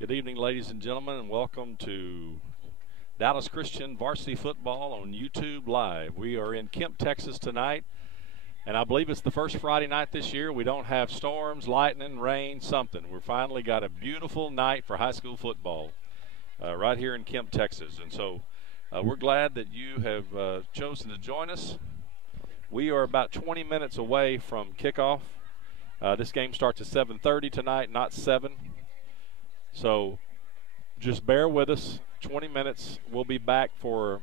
Good evening, ladies and gentlemen, and welcome to Dallas Christian Varsity Football on YouTube Live. We are in Kemp, Texas tonight, and I believe it's the first Friday night this year. We don't have storms, lightning, rain, something. We've finally got a beautiful night for high school football right here in Kemp, Texas. And so we're glad that you have chosen to join us. We are about 20 minutes away from kickoff. This game starts at 7:30 tonight, not 7. So just bear with us. 20 minutes. We'll be back for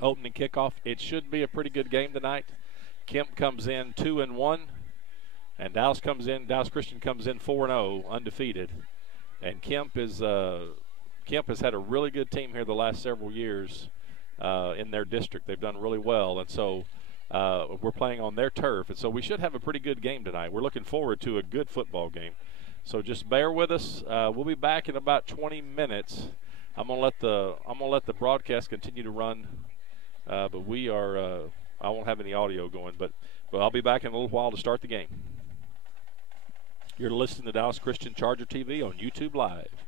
opening kickoff. It should be a pretty good game tonight. Kemp comes in 2-1, and Dallas Christian comes in 4-0, undefeated. And Kemp has had a really good team here the last several years in their district. They've done really well, and so we're playing on their turf, and so we should have a pretty good game tonight. We're looking forward to a good football game. So just bear with us. We'll be back in about 20 minutes. I'm gonna let the broadcast continue to run, but I won't have any audio going. But I'll be back in a little while to start the game. You're listening to Dallas Christian Charger TV on YouTube Live.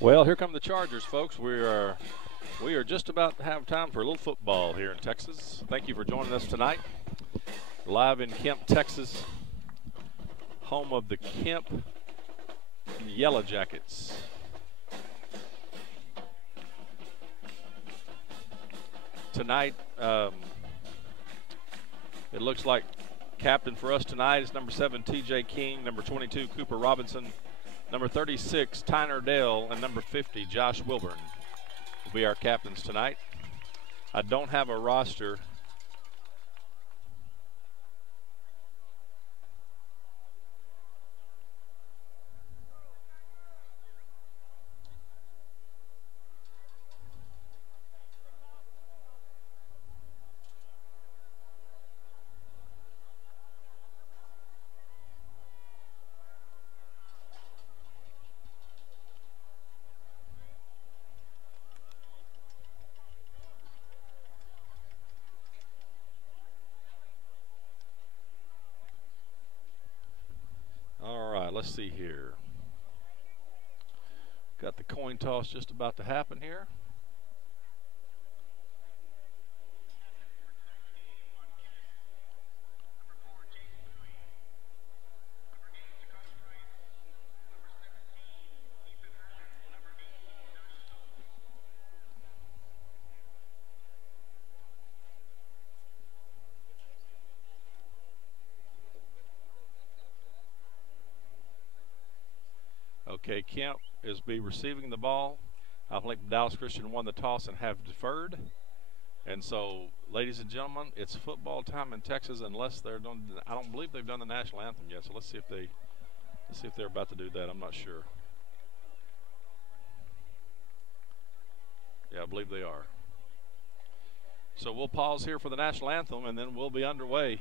Well, here come the Chargers, folks. We are just about to have time for a little football here in Texas. Thank you for joining us tonight. Live in Kemp, Texas, home of the Kemp Yellow Jackets. Tonight, it looks like captain for us tonight is number 7, T.J. King, number 22, Cooper Robinson, number 36, Tyner Dale, and number 50, Josh Wilburn will be our captains tonight. I don't have a roster. Let's see here. Got the coin toss just about to happen here. Okay, Kemp is receiving the ball. I think Dallas Christian won the toss and have deferred. And so, ladies and gentlemen, it's football time in Texas unless they're done. I don't believe they've done the national anthem yet. So let's see if they're about to do that. I'm not sure. Yeah, I believe they are. So we'll pause here for the national anthem and then we'll be underway.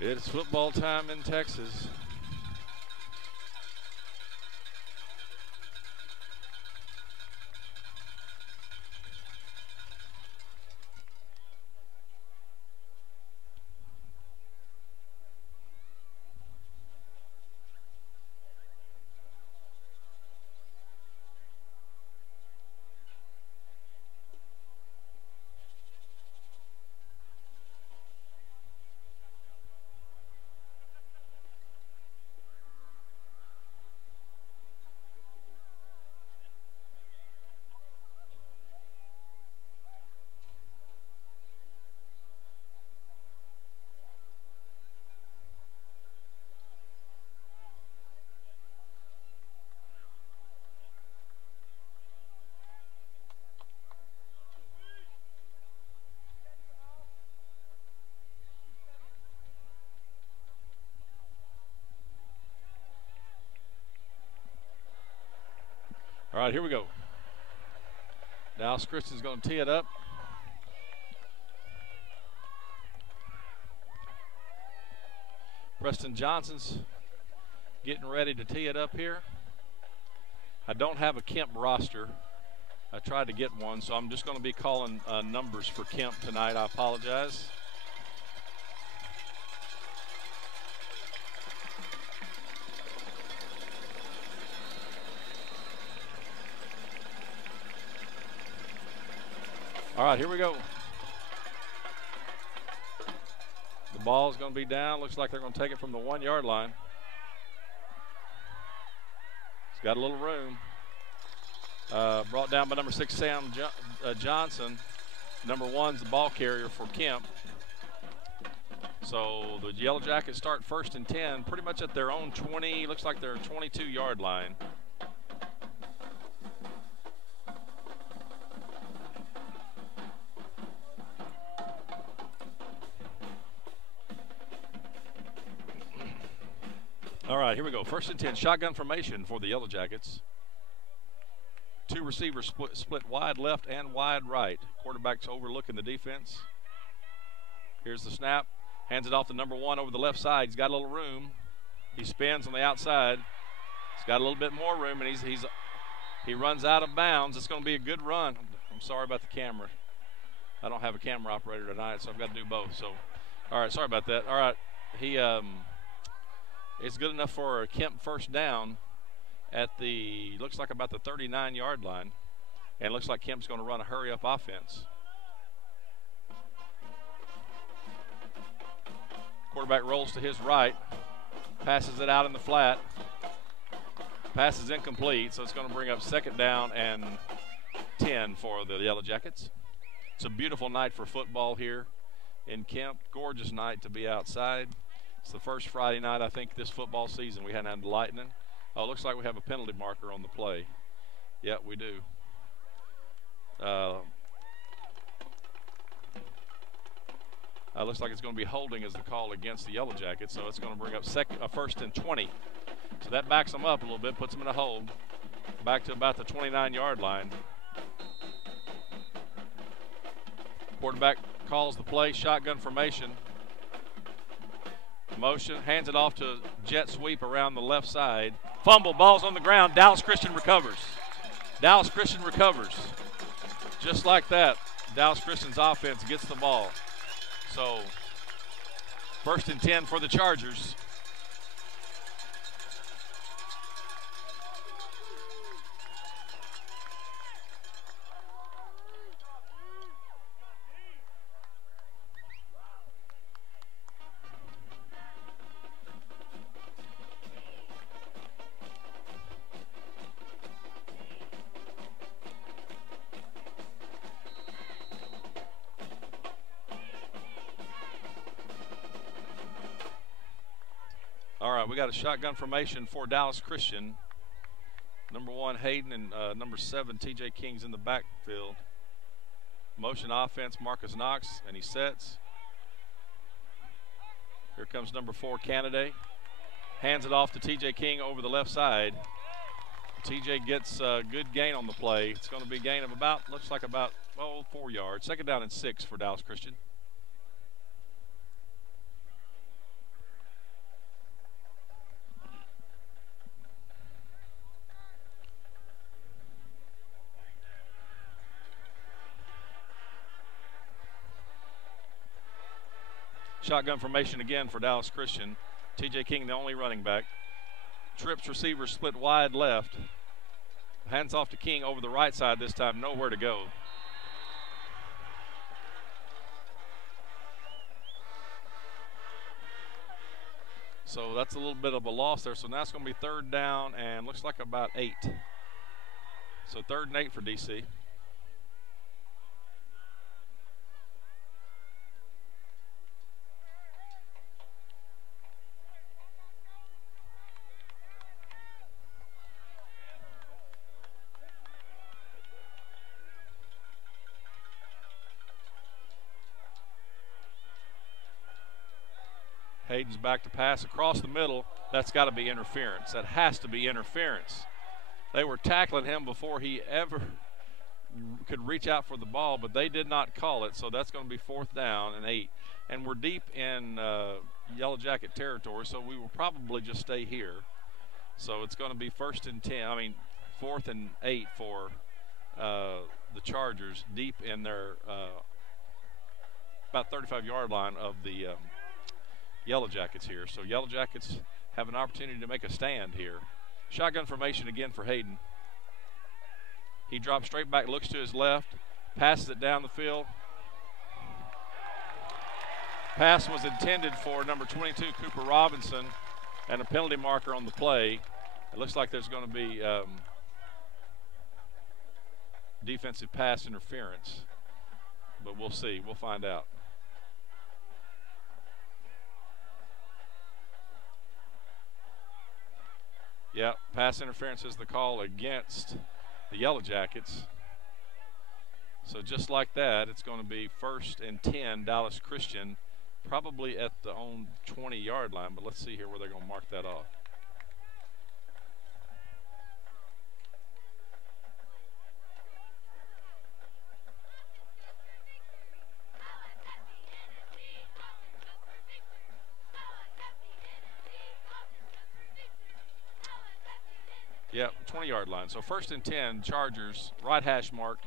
It's football time in Texas. All right, here we go. Dallas Christian's going to tee it up. Preston Johnson's getting ready to tee it up here. I don't have a Kemp roster. I tried to get one, so I'm just going to be calling numbers for Kemp tonight. I apologize. All right, here we go. The ball is going to be down. Looks like they're going to take it from the 1 yard line. It's got a little room. Brought down by number 6, Sam Johnson. Number 1's the ball carrier for Kemp. So the Yellow Jackets start 1st and 10, pretty much at their own 20. Looks like their 22-yard line. All right, here we go. 1st and 10, shotgun formation for the Yellow Jackets. 2 receivers split wide left and wide right. Quarterback's overlooking the defense. Here's the snap. Hands it off to number 1 over the left side. He's got a little room. He spins on the outside. He's got a little bit more room, and he runs out of bounds. It's going to be a good run. I'm sorry about the camera. I don't have a camera operator tonight, so I've got to do both. So, all right, sorry about that. All right, it's good enough for a Kemp first down at the, looks like about the 39-yard line. And it looks like Kemp's going to run a hurry-up offense. Quarterback rolls to his right, passes it out in the flat. Pass is incomplete, so it's going to bring up 2nd down and 10 for the Yellow Jackets. It's a beautiful night for football here in Kemp. Gorgeous night to be outside. It's the first Friday night, I think, this football season we hadn't had lightning. Oh, looks like we have a penalty marker on the play. Yep, we do. Looks like it's going to be holding as the call against the Yellow Jackets, so it's going to bring up 1st and 20. So that backs them up a little bit, puts them in a hold. Back to about the 29-yard line. Quarterback calls the play, shotgun formation. Motion, hands it off to jet sweep around the left side. Fumble, ball's on the ground. Dallas Christian recovers. Dallas Christian recovers. Just like that, Dallas Christian's offense gets the ball. So, 1st and 10 for the Chargers. We got a shotgun formation for Dallas Christian. Number 1, Hayden, and number 7, TJ King's in the backfield. Motion offense, Marcus Knox, and he sets. Here comes number 4, Candidate. Hands it off to TJ King over the left side. TJ gets a good gain on the play. It's going to be a gain of about, looks like about, 4 yards. 2nd down and 6 for Dallas Christian. Shotgun formation again for Dallas Christian. TJ King, the only running back. Trips receiver split wide left. Hands off to King over the right side this time. Nowhere to go. So that's a little bit of a loss there. So now it's going to be 3rd down and looks like about 8. So 3rd and 8 for DC. Hayden's back to pass across the middle. That's got to be interference. That has to be interference. They were tackling him before he ever could reach out for the ball, but they did not call it, so that's going to be 4th down and 8. And we're deep in Yellow Jacket territory, so we will probably just stay here. So it's going to be 4th and 10. 4th and 8 for the Chargers, deep in their about 35-yard line of the Yellow Jackets here. So Yellow Jackets have an opportunity to make a stand here. Shotgun formation again for Hayden. He drops straight back, looks to his left, passes it down the field. Pass was intended for number 22, Cooper Robinson, and a penalty marker on the play. It looks like there's going to be defensive pass interference, but we'll see. We'll find out. Yeah, pass interference is the call against the Yellow Jackets. So just like that, it's going to be 1st and 10, Dallas Christian, probably at the own 20-yard line, but let's see here where they're going to mark that off. Yep, 20-yard line. So 1st and 10, Chargers, right hash mark.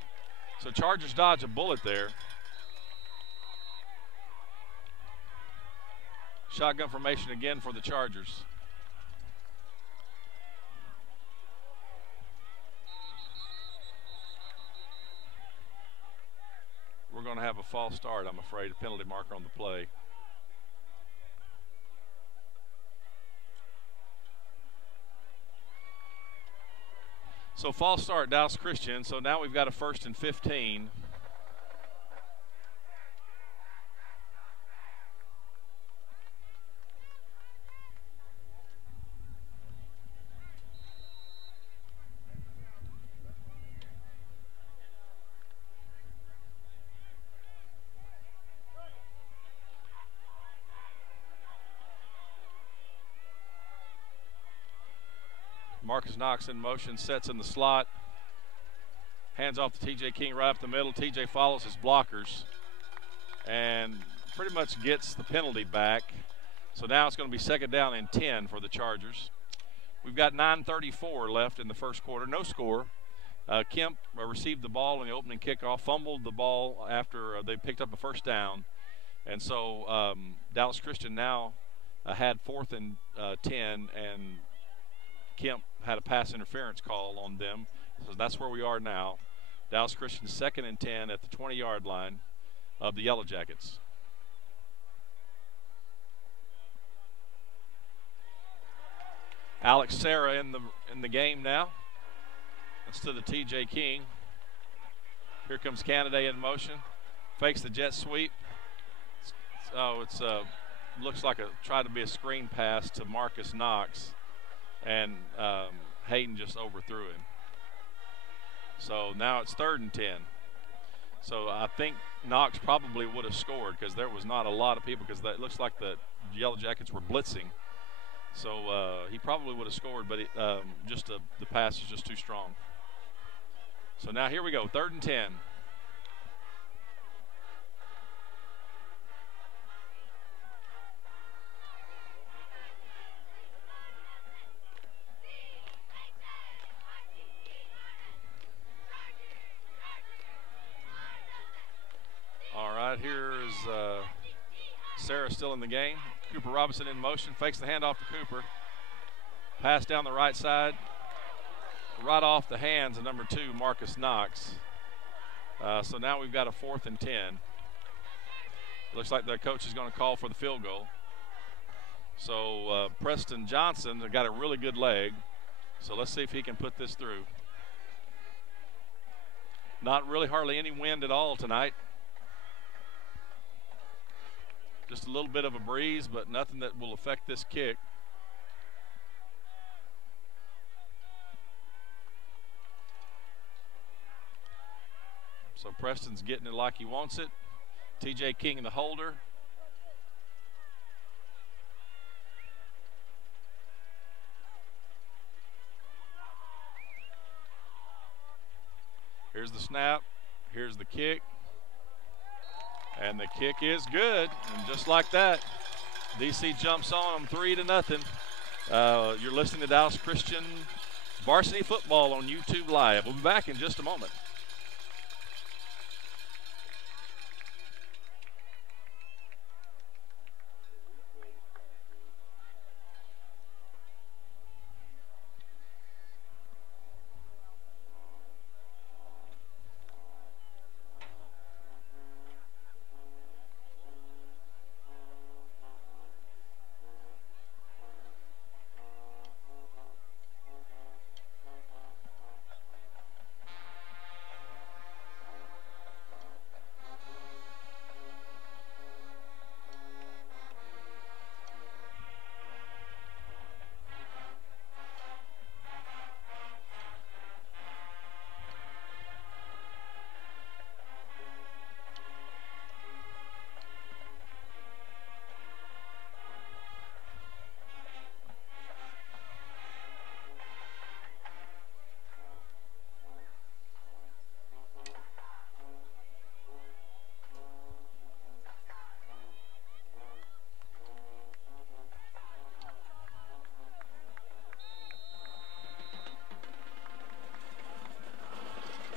So Chargers dodge a bullet there. Shotgun formation again for the Chargers. We're going to have a false start, I'm afraid, a penalty marker on the play. So false start, Dallas Christian. So now we've got a 1st and 15. Marcus Knox in motion, sets in the slot. Hands off to TJ King right up the middle. TJ follows his blockers and pretty much gets the penalty back. So now it's going to be 2nd down and 10 for the Chargers. We've got 9:34 left in the first quarter. No score. Kemp received the ball in the opening kickoff, fumbled the ball after they picked up a 1st down. And so Dallas Christian now had 4th and 10, and Kemp had a pass interference call on them. So that's where we are now. Dallas Christian 2nd and 10 at the 20-yard line of the Yellow Jackets. Alex Serra in the game now. That's to the TJ King. Here comes Canada in motion. Fakes the jet sweep. It's looks like tried to be a screen pass to Marcus Knox. And Hayden just overthrew him. So now it's 3rd and 10. So I think Knox probably would have scored because there was not a lot of people, because it looks like the Yellow Jackets were blitzing. So he probably would have scored, but the pass is just too strong. So now here we go, 3rd and 10. Here's Sarah still in the game. Cooper Robinson in motion, fakes the handoff to Cooper. Pass down the right side, right off the hands of number 2, Marcus Knox. So now we've got a 4th and 10. Looks like the coach is going to call for the field goal. So Preston Johnson got a really good leg. So let's see if he can put this through. Not really hardly any wind at all tonight. Just a little bit of a breeze, but nothing that will affect this kick. So Preston's getting it like he wants it. TJ King, the holder. Here's the snap. Here's the kick. And the kick is good. And just like that, DC jumps on them 3-0. You're listening to Dallas Christian Varsity Football on YouTube Live. We'll be back in just a moment.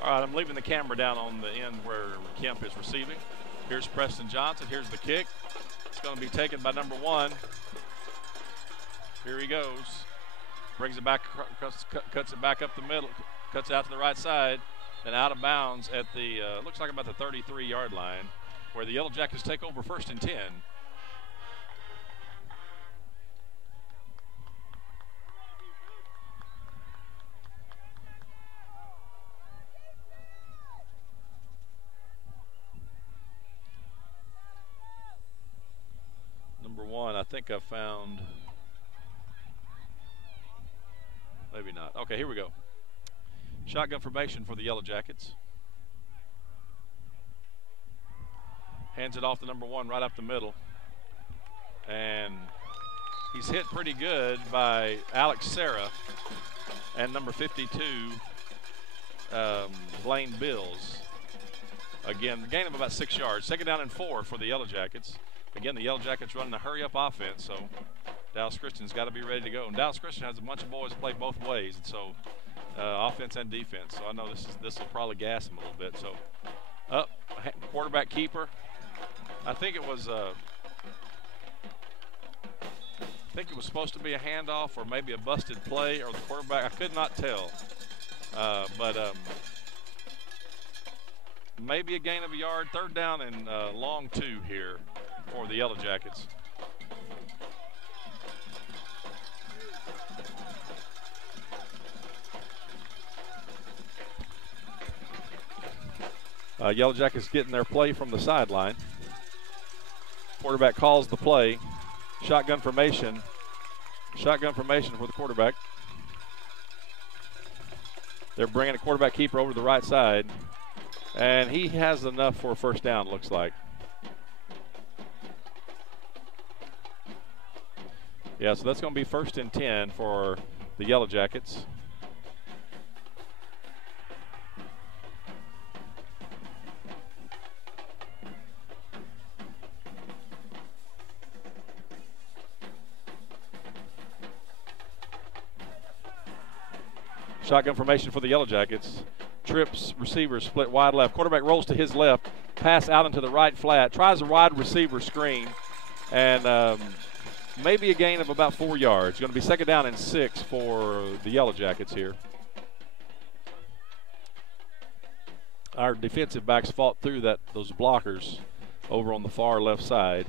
All right, I'm leaving the camera down on the end where Kemp is receiving. Here's Preston Johnson. Here's the kick. It's going to be taken by number 1. Here he goes. Brings it back, cuts it back up the middle, cuts it out to the right side, then out of bounds at the, looks like about the 33-yard line, where the Yellow Jackets take over 1st and 10. Number 1, I think I found, maybe not. Okay, here we go. Shotgun formation for the Yellow Jackets. Hands it off to number 1 right up the middle. And he's hit pretty good by Alex Serra and number 52, Blaine Bills. Again, the gain of about 6 yards. 2nd down and 4 for the Yellow Jackets. Again, the Yellow Jackets running a hurry-up offense, so Dallas Christian's got to be ready to go. And Dallas Christian has a bunch of boys play both ways, and so offense and defense. So I know this will probably gas them a little bit. So up, quarterback keeper. I think it was supposed to be a handoff or maybe a busted play, or the quarterback. I could not tell, but maybe a gain of a yard. 3rd down and long 2 here for the Yellow Jackets. Yellow Jackets getting their play from the sideline. Quarterback calls the play. Shotgun formation. Shotgun formation for the quarterback. They're bringing a quarterback keeper over to the right side. And he has enough for a 1st down, looks like. Yeah, so that's going to be 1st and 10 for the Yellow Jackets. Shotgun formation for the Yellow Jackets. Trips receivers split wide left. Quarterback rolls to his left. Pass out into the right flat. Tries a wide receiver screen. And maybe a gain of about 4 yards. Going to be 2nd down and 6 for the Yellow Jackets here. Our defensive backs fought through those blockers over on the far left side.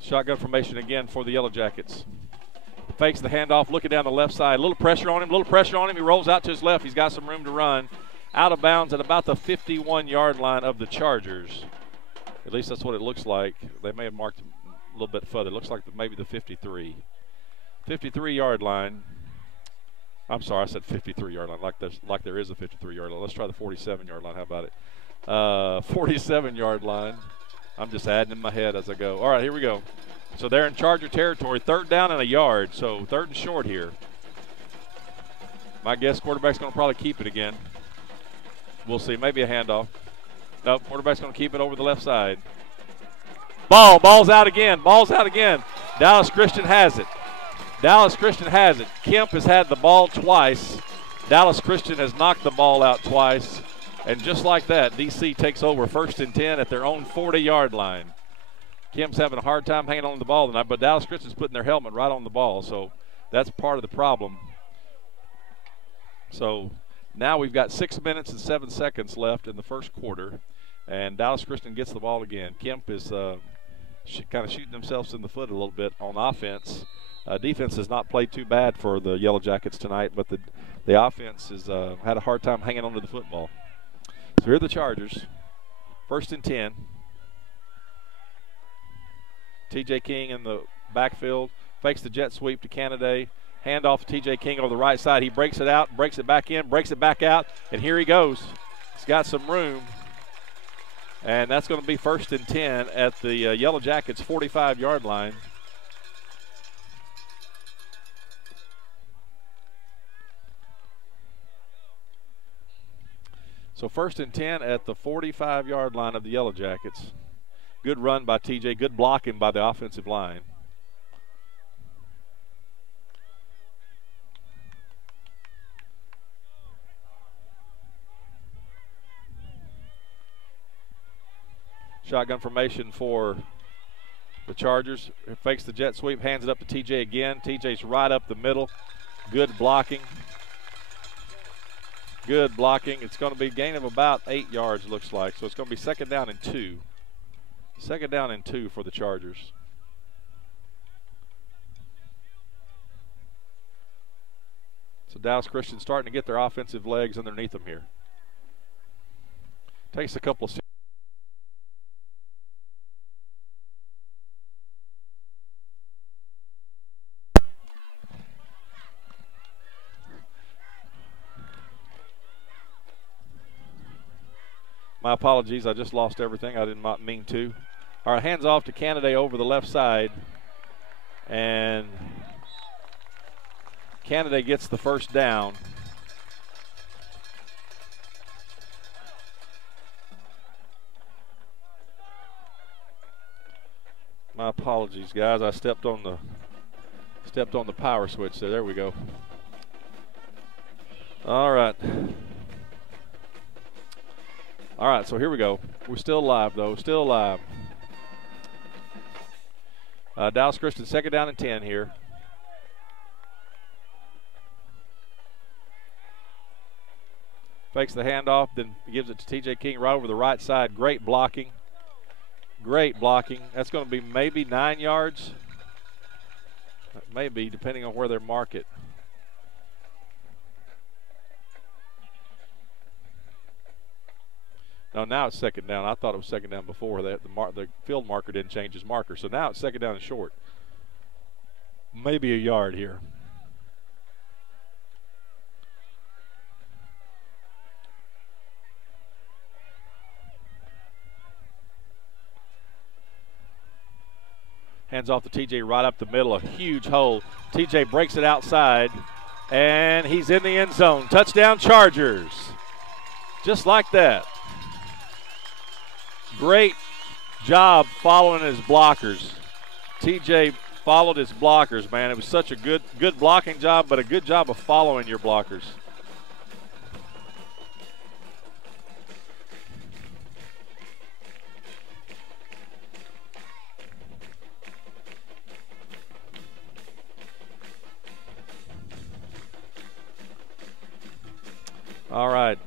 Shotgun formation again for the Yellow Jackets. Fakes the handoff, looking down the left side. A little pressure on him, He rolls out to his left. He's got some room to run. Out of bounds at about the 51-yard line of the Chargers. At least that's what it looks like. They may have marked a little bit further. It looks like maybe the 53. 53-yard line. I'm sorry, I said 53-yard line, like there is a 53-yard line. Let's try the 47-yard line. How about it? 47-yard line. I'm just adding in my head as I go. All right, here we go. So they're in Charger territory. 3rd down and a yard, so 3rd and short here. My guess, quarterback's going to probably keep it again. We'll see. Maybe a handoff. Nope, quarterback's going to keep it over the left side. Ball's out again. Ball's out again. Dallas Christian has it. Dallas Christian has it. Kemp has had the ball twice. Dallas Christian has knocked the ball out twice. And just like that, DC takes over 1st and 10 at their own 40-yard line. Kemp's having a hard time hanging on to the ball tonight, but Dallas Christian's putting their helmet right on the ball, so that's part of the problem. So now we've got 6 minutes and 7 seconds left in the first quarter, and Dallas Christian gets the ball again. Kemp is kind of shooting themselves in the foot a little bit on offense. Defense has not played too bad for the Yellow Jackets tonight, but the offense has had a hard time hanging on to the football. So here are the Chargers. 1st and 10. T.J. King in the backfield. Fakes the jet sweep to Canada. Handoff to T.J. King over the right side. He breaks it out, breaks it back in, breaks it back out, and here he goes. He's got some room. And that's going to be 1st and 10 at the Yellow Jackets' 45-yard line. So 1st and 10 at the 45-yard line of the Yellow Jackets. Good run by TJ, good blocking by the offensive line. Shotgun formation for the Chargers. Fakes the jet sweep, hands it up to TJ again. TJ's right up the middle. Good blocking. Good blocking. It's going to be a gain of about 8 yards, looks like. So it's going to be 2nd down and 2. 2nd down and 2 for the Chargers. So Dallas Christian starting to get their offensive legs underneath them here. Takes a couple of My apologies, I just lost everything. I did not mean to. All right, hands off to Canada over the left side. And Canada gets the 1st down. My apologies, guys. I stepped on the power switch there. There we go. All right. All right, so here we go. We're still live, though. Still live. Dallas Christian, 2nd down and 10 here. Fakes the handoff, then gives it to T.J. King right over the right side. Great blocking. Great blocking. That's going to be maybe 9 yards. Maybe, depending on where they mark it. No, now it's 2nd down. I thought it was 2nd down before that. The field marker didn't change his marker. So now it's 2nd down and short. Maybe a yard here. Hands off to TJ right up the middle. A huge hole. TJ breaks it outside, and he's in the end zone. Touchdown Chargers. Just like that. Great job following his blockers. TJ followed his blockers, man. It was such a good blocking job, but a good job of following your blockers. All right.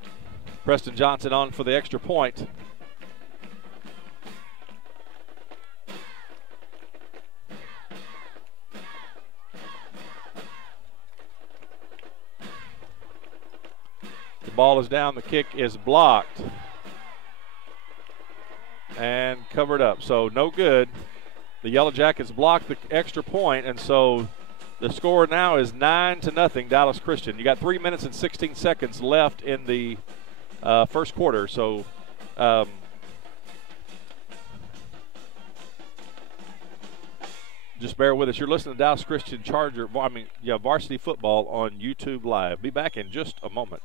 Preston Johnson on for the extra point. Ball is down, the kick is blocked and covered up, so no good. The Yellow Jackets blocked the extra point, and so the score now is 9-0 Dallas Christian. You got 3 minutes and 16 seconds left in the first quarter, so Just bear with us. You're listening to Dallas Christian Varsity Football on YouTube Live. Be back in just a moment.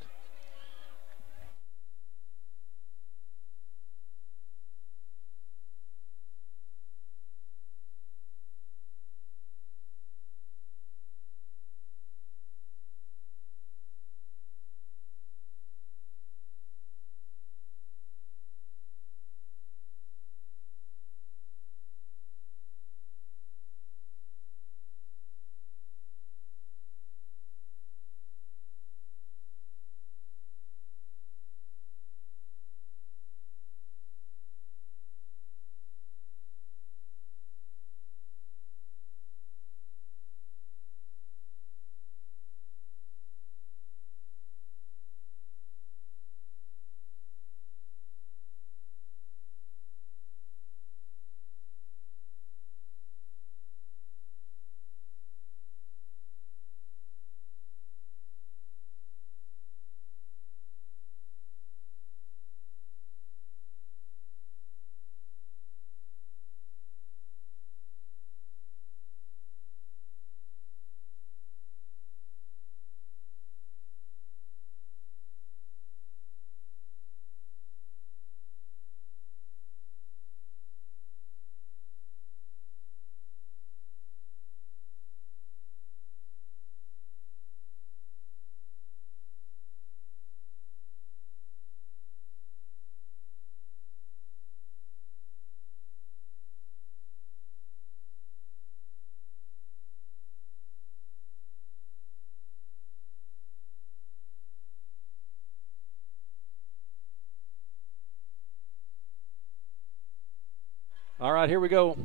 All right, here we go.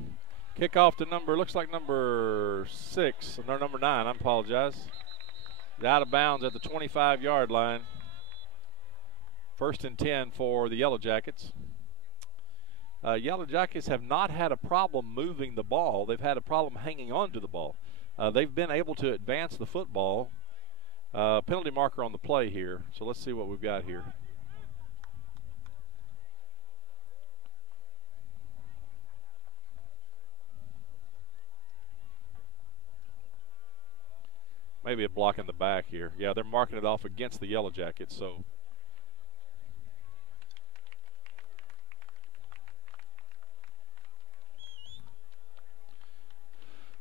Kickoff to looks like number 6, no, number 9, I apologize. Out of bounds at the 25-yard line. 1st and 10 for the Yellow Jackets. Yellow Jackets have not had a problem moving the ball. They've had a problem hanging on to the ball. They've been able to advance the football. Penalty marker on the play here. So let's see what we've got here. Maybe a block in the back here. Yeah, they're marking it off against the Yellow Jackets.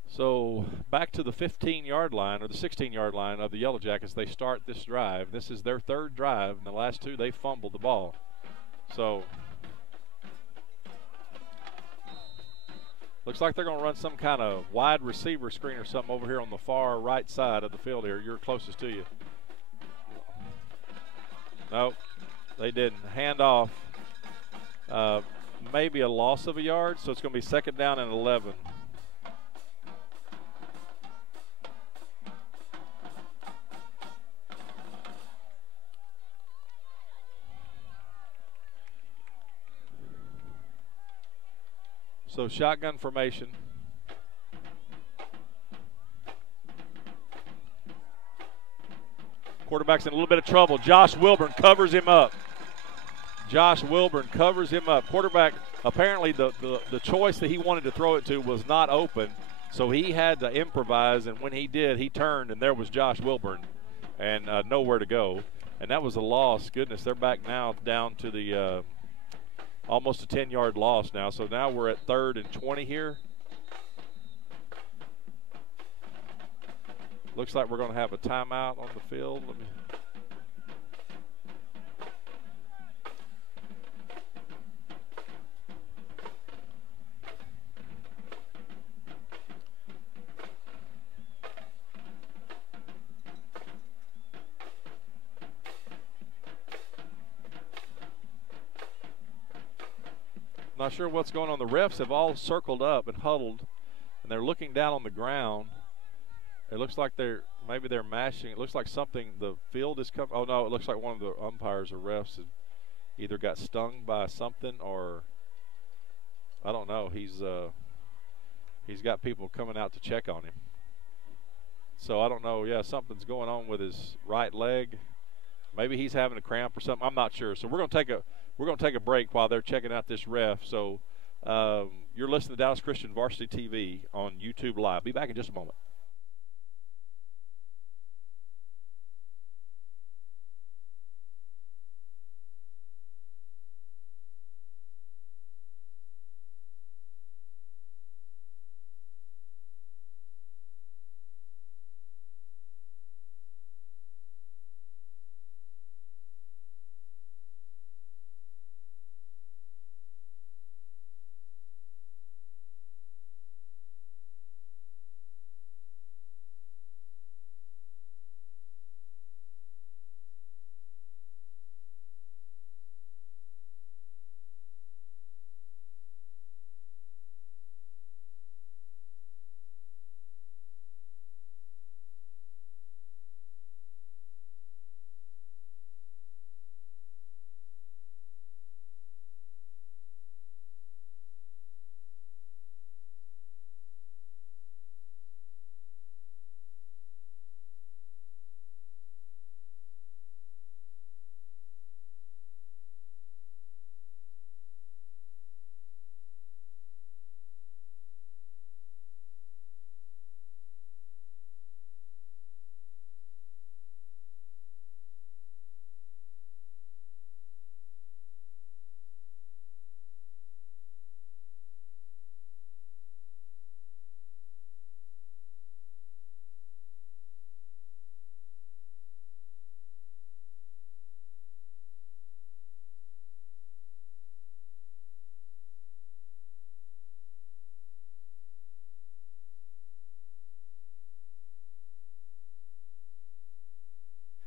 So back to the 15-yard line or the 16-yard line of the Yellow Jackets. They start this drive. This is their 3rd drive. In the last 2, they fumbled the ball. So looks like they're going to run some kind of wide receiver screen or something over here on the far right side of the field here. You're closest to you. No, they didn't. Hand off. Maybe a loss of a yard, so it's going to be 2nd down and 11. So shotgun formation. Quarterback's in a little bit of trouble. Josh Wilburn covers him up. Quarterback, apparently the choice that he wanted to throw it to was not open, so he had to improvise, and when he did, he turned, and there was Josh Wilburn, and nowhere to go. And that was a loss. Goodness, they're back now down to the almost a 10-yard loss now. So now we're at 3rd and 20 here. Looks like we're going to have a timeout on the field. Not sure what's going on. The refs have all circled up and huddled, and they're looking down on the ground. It looks like maybe they're mashing. It looks like something, the field is coming. Oh, no, it looks like one of the umpires or refs either got stung by something or I don't know. He's got people coming out to check on him. So I don't know. Yeah, something's going on with his right leg. Maybe he's having a cramp or something. I'm not sure. So we're going to take a break while they're checking out this ref. So You're listening to Dallas Christian Varsity TV on YouTube Live. Be back in just a moment.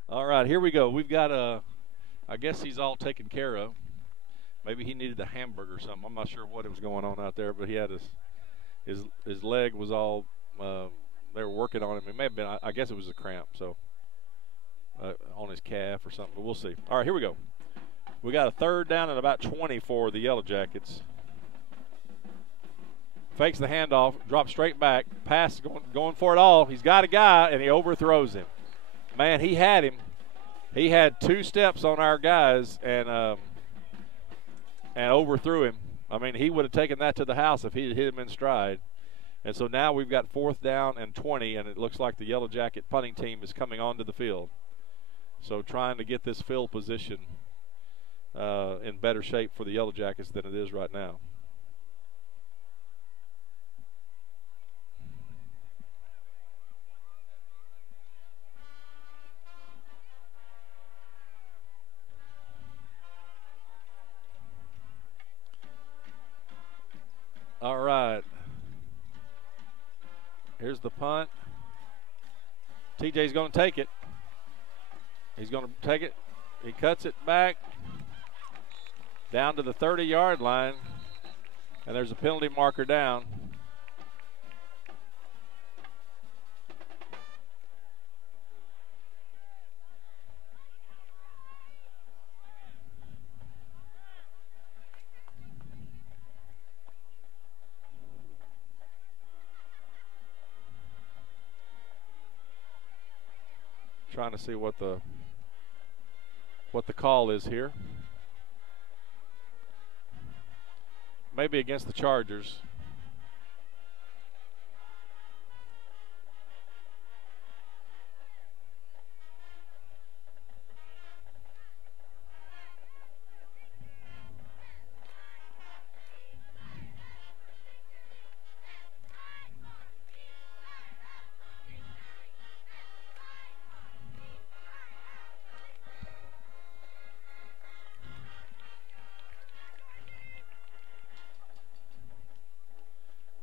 All right, here we go. We've got I guess he's all taken care of. Maybe he needed a hamburger or something. I'm not sure what was going on out there, but he had his leg was all. They were working on him. It may have been. I guess it was a cramp. So on his calf or something. But we'll see. All right, here we go. We got a third down and about 20 for the Yellow Jackets. Fakes the handoff, drops straight back, pass going for it all. He's got a guy, and he overthrows him. Man, he had him. He had 2 steps on our guys and overthrew him. I mean, he would have taken that to the house if he had hit him in stride. And so now we've got 4th down and 20, and it looks like the Yellow Jacket punting team is coming onto the field. So trying to get this field position in better shape for the Yellow Jackets than it is right now. All right. Here's the punt. TJ's going to take it. He's going to take it. He cuts it back down to the 30-yard line, and there's a penalty marker down. Trying to see what the call is here. Maybe against the Chargers.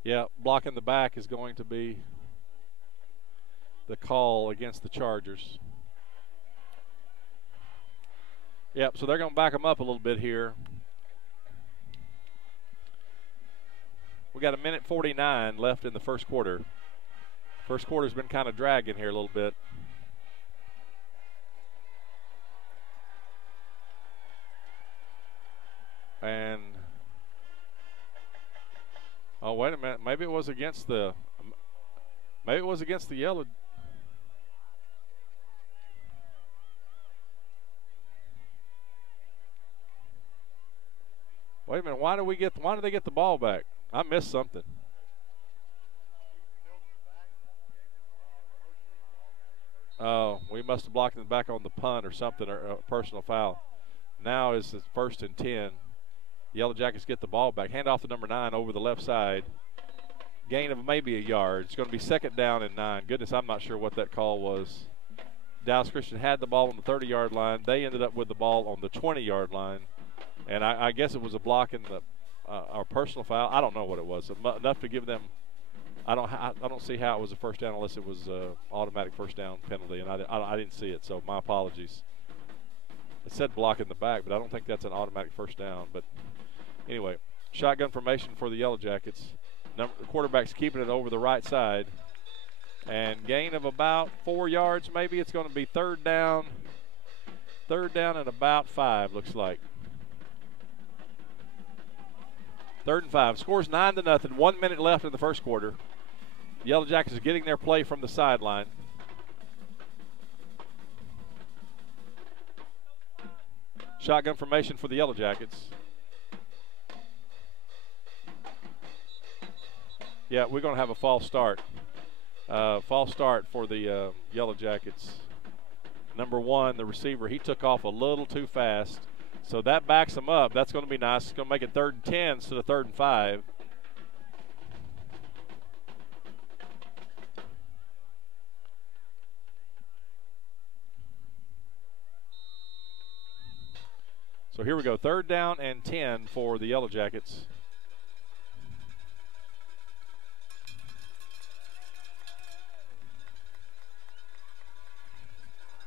Yeah, blocking the back is going to be the call against the Chargers. Yep, so they're going to back them up a little bit here. We got 1:49 left in the first quarter. First quarter's been kind of dragging here a little bit. And oh, wait a minute. Maybe it was against the Yellow. Wait a minute. Why do they get the ball back? I missed something. Oh, we must have blocked him back on the punt or something, or a personal foul. Now is the 1st and 10. Yellow Jackets get the ball back. Hand off to number 9 over the left side. Gain of maybe a yard. It's going to be 2nd down and 9. Goodness, I'm not sure what that call was. Dallas Christian had the ball on the 30-yard line. They ended up with the ball on the 20-yard line. And I guess it was a block in the our personal foul. I don't know what it was. Enough to give them. I don't see how it was a first down unless it was automatic first down penalty, and I didn't see it, so my apologies. It said block in the back, but I don't think that's an automatic first down. But anyway, shotgun formation for the Yellow Jackets. The quarterback's keeping it over the right side, and gain of about 4 yards maybe. It's going to be 3rd down. 3rd down and about 5, looks like. 3rd and 5. Scores 9-0. 1 minute left in the first quarter. The Yellow Jackets are getting their play from the sideline. Shotgun formation for the Yellow Jackets. Yeah, we're going to have a false start. False start for the Yellow Jackets. Number 1, the receiver, he took off a little too fast. So that backs them up. That's going to be nice. It's going to make it 3rd and 10 instead of 3rd and 5. So here we go. 3rd down and 10 for the Yellow Jackets.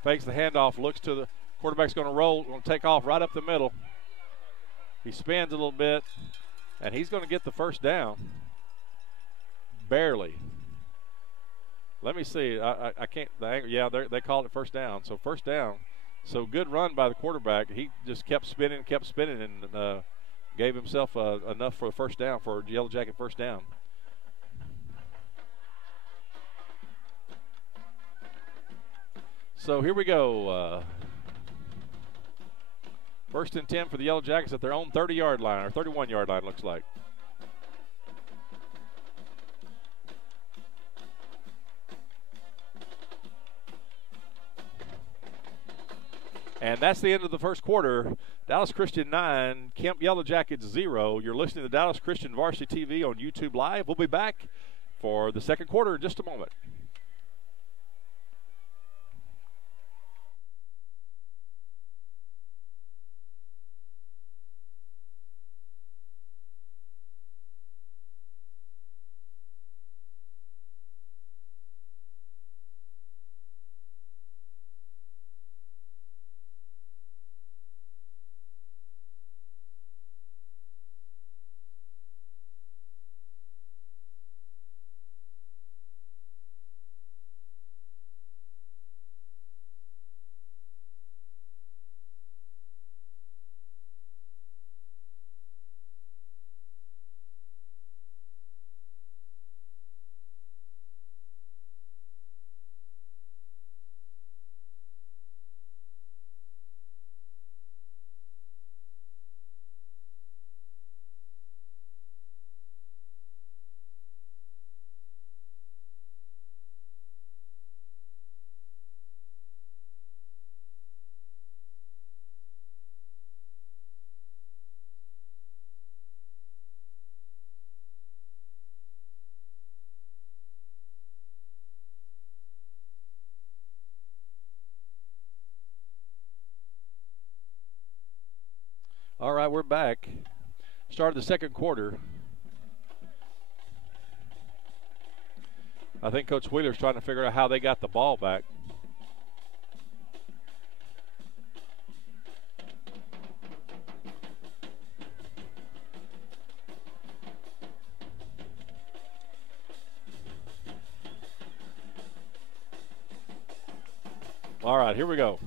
Fakes the handoff, looks to the quarterback's going to roll, going to take off right up the middle. He spins a little bit, and he's going to get the first down. Barely. Let me see. I can't. Yeah, they called it first down. So first down. So good run by the quarterback. He just kept spinning, and gave himself enough for a first down, for a Yellow Jacket first down. So here we go. 1st and 10 for the Yellow Jackets at their own 30-yard line, or 31-yard line, looks like. And that's the end of the first quarter. Dallas Christian 9, Kemp Yellow Jackets 0. You're listening to Dallas Christian Varsity TV on YouTube Live. We'll be back for the second quarter in just a moment. All right, we're back. Started the second quarter. I think Coach Wheeler's trying to figure out how they got the ball back. All right, here we go.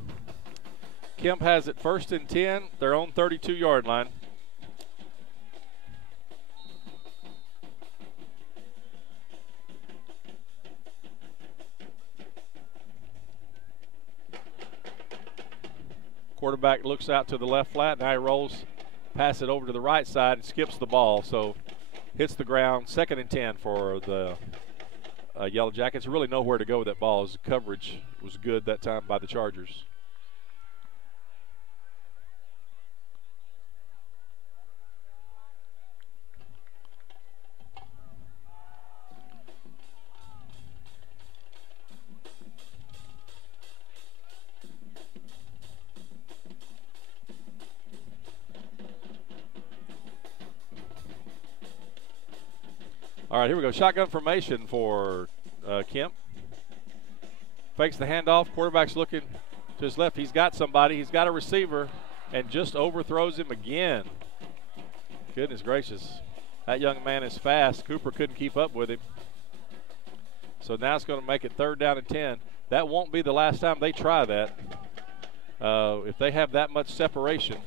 Kemp has it 1st and 10, their own 32-yard line. Quarterback looks out to the left flat. Now he rolls, pass it over to the right side and skips the ball. So hits the ground. 2nd and 10 for the Yellow Jackets. Really nowhere to go with that ball. His coverage was good that time by the Chargers. All right, here we go. Shotgun formation for Kemp. Fakes the handoff. Quarterback's looking to his left. He's got somebody. He's got a receiver and just overthrows him again. Goodness gracious. That young man is fast. Cooper couldn't keep up with him. So now it's going to make it 3rd down and 10. That won't be the last time they try that. If they have that much separation,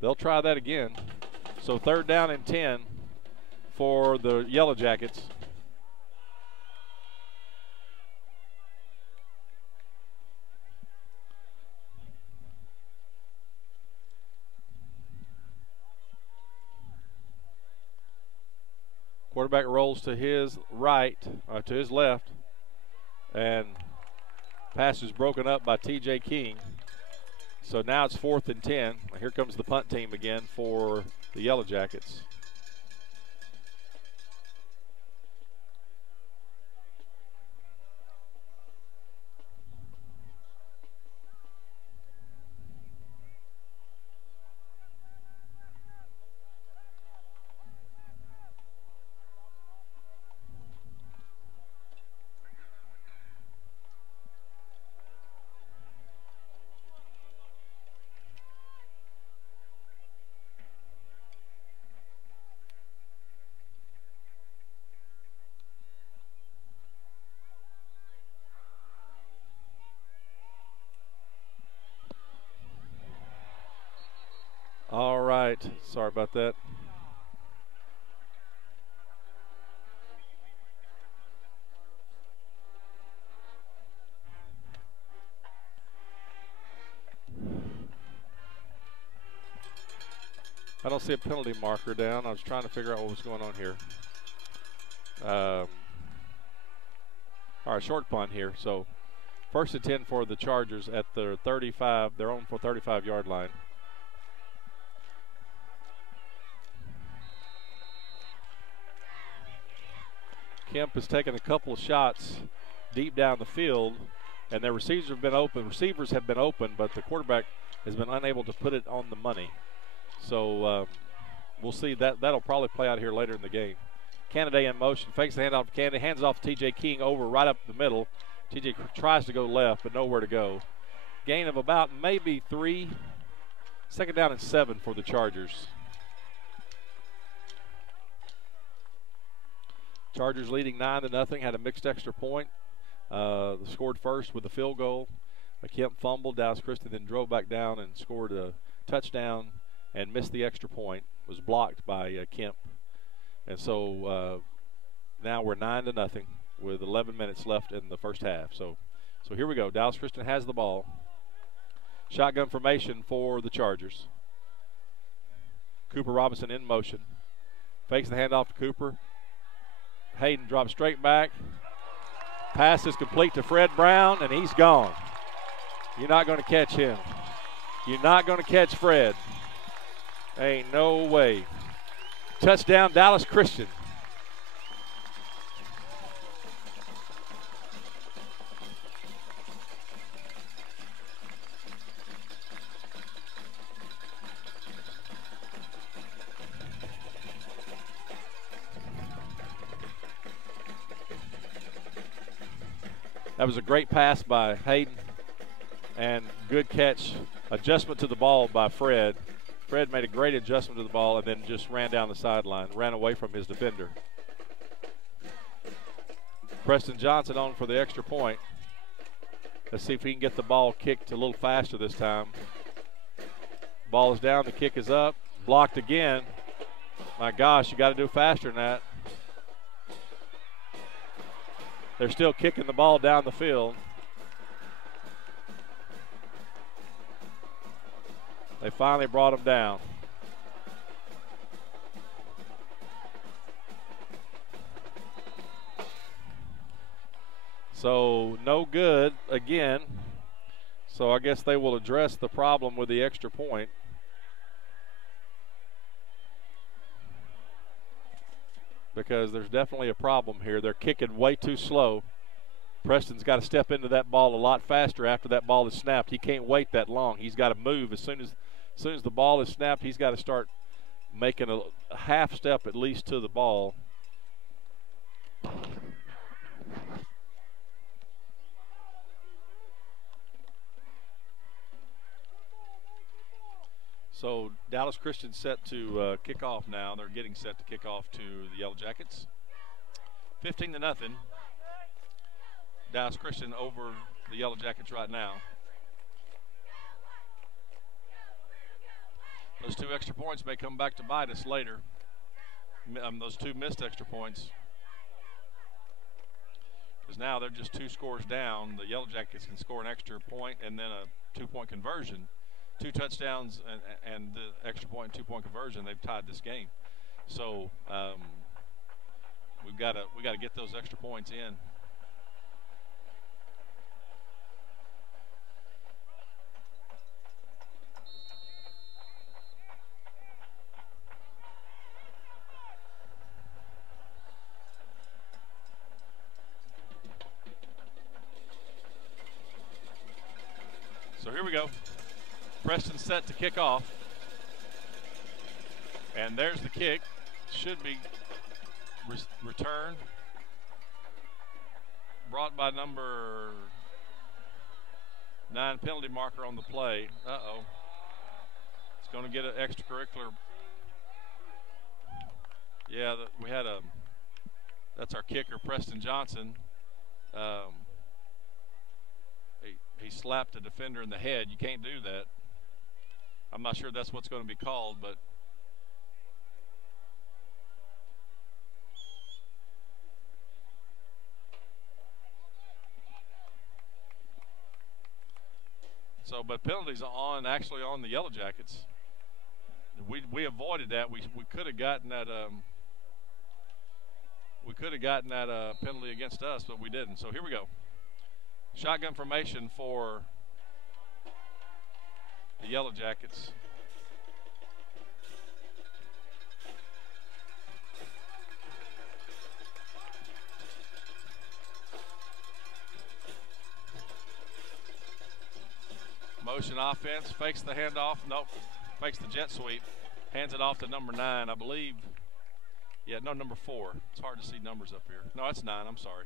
they'll try that again. So 3rd down and 10 for the Yellow Jackets. Quarterback rolls to his right, to his left, and pass is broken up by T.J. King. So now it's 4th and 10. Here comes the punt team again for the Yellow Jackets. All right, sorry about that. I don't see a penalty marker down. I was trying to figure out what was going on here. All right, short punt here. So 1st and 10 for the Chargers at their 35, their own 35-yard line. Kemp has taken a couple of shots deep down the field, and their receivers have been open. Receivers have been open, but the quarterback has been unable to put it on the money. So we'll see that. That'll probably play out here later in the game. Canada in motion, fakes the handoff to Canada, hands it off to T.J. King over right up the middle. T.J. tries to go left, but nowhere to go. Gain of about maybe 3. 2nd down and 7 for the Chargers. Chargers leading 9-0, had a mixed extra point. Scored first with a field goal. Kemp fumbled. Dallas Christian then drove back down and scored a touchdown and missed the extra point. Was blocked by Kemp. And so now we're 9-0 with 11 minutes left in the first half. So here we go. Dallas Christian has the ball. Shotgun formation for the Chargers. Cooper Robinson in motion. Fakes the handoff to Cooper. Hayden drops straight back. Pass is complete to Fred Brown, and he's gone. You're not going to catch him. You're not going to catch Fred. Ain't no way. Touchdown, Dallas Christian. That was a great pass by Hayden and good catch. Adjustment to the ball by Fred. Fred made a great adjustment to the ball and then just ran down the sideline, ran away from his defender. Preston Johnson on for the extra point. Let's see if he can get the ball kicked a little faster this time. Ball is down, the kick is up, blocked again. My gosh, you got to do faster than that. They're still kicking the ball down the field. They finally brought him down. So no good again. So I guess they will address the problem with the extra point. Because there's definitely a problem here. They're kicking way too slow. Preston's got to step into that ball a lot faster after that ball is snapped. He can't wait that long. He's got to move as soon as the ball is snapped. He's got to start making a half step at least to the ball. So Dallas Christian set to kick off now. They're getting set to kick off to the Yellow Jackets. 15-0. Dallas Christian over the Yellow Jackets right now. Those 2 extra points may come back to bite us later. Those 2 missed extra points. Because now they're just 2 scores down. The Yellow Jackets can score an extra point and then a 2-point conversion. 2 touchdowns and the extra point and 2-point conversion. They've tied this game. So we got to get those extra points in. So here we go. Preston set to kick off. And there's the kick. Should be returned. Brought by number 9 penalty marker on the play. Uh-oh. It's going to get an extracurricular. Yeah, we had that's our kicker, Preston Johnson. He slapped a defender in the head. You can't do that. I'm not sure that's what's going to be called, but but penalties are actually on the Yellow Jackets. We avoided that. We could have gotten that penalty against us, but we didn't. So here we go. Shotgun formation for the Yellow Jackets. Motion offense, fakes the handoff. Nope, fakes the jet sweep. Hands it off to number 9, I believe. Yeah, no, number 4. It's hard to see numbers up here. No, it's 9, I'm sorry.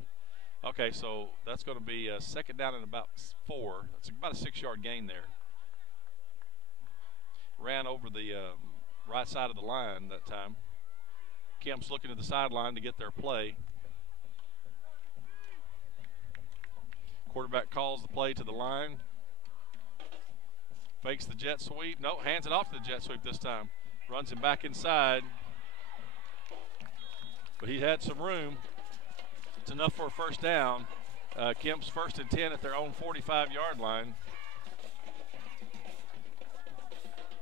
Okay, so that's going to be a second down and about 4. That's about a 6-yard gain there. Ran over the right side of the line that time. Kemp's looking to the sideline to get their play. Quarterback calls the play to the line. Fakes the jet sweep. No, hands it off to the jet sweep this time. Runs him back inside. But he had some room. It's enough for a first down. Kemp's 1st and 10 at their own 45-yard line.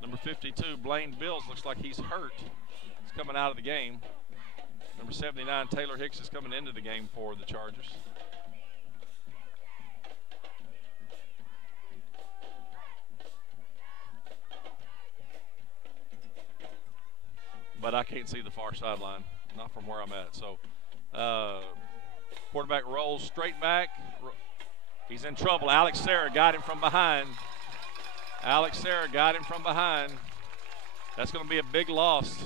Number 52, Blaine Bills, looks like he's hurt. He's coming out of the game. Number 79, Taylor Hicks, is coming into the game for the Chargers. But I can't see the far sideline, not from where I'm at. So quarterback rolls straight back. He's in trouble. Alex Serra got him from behind. Alex Serra got him from behind. That's going to be a big loss.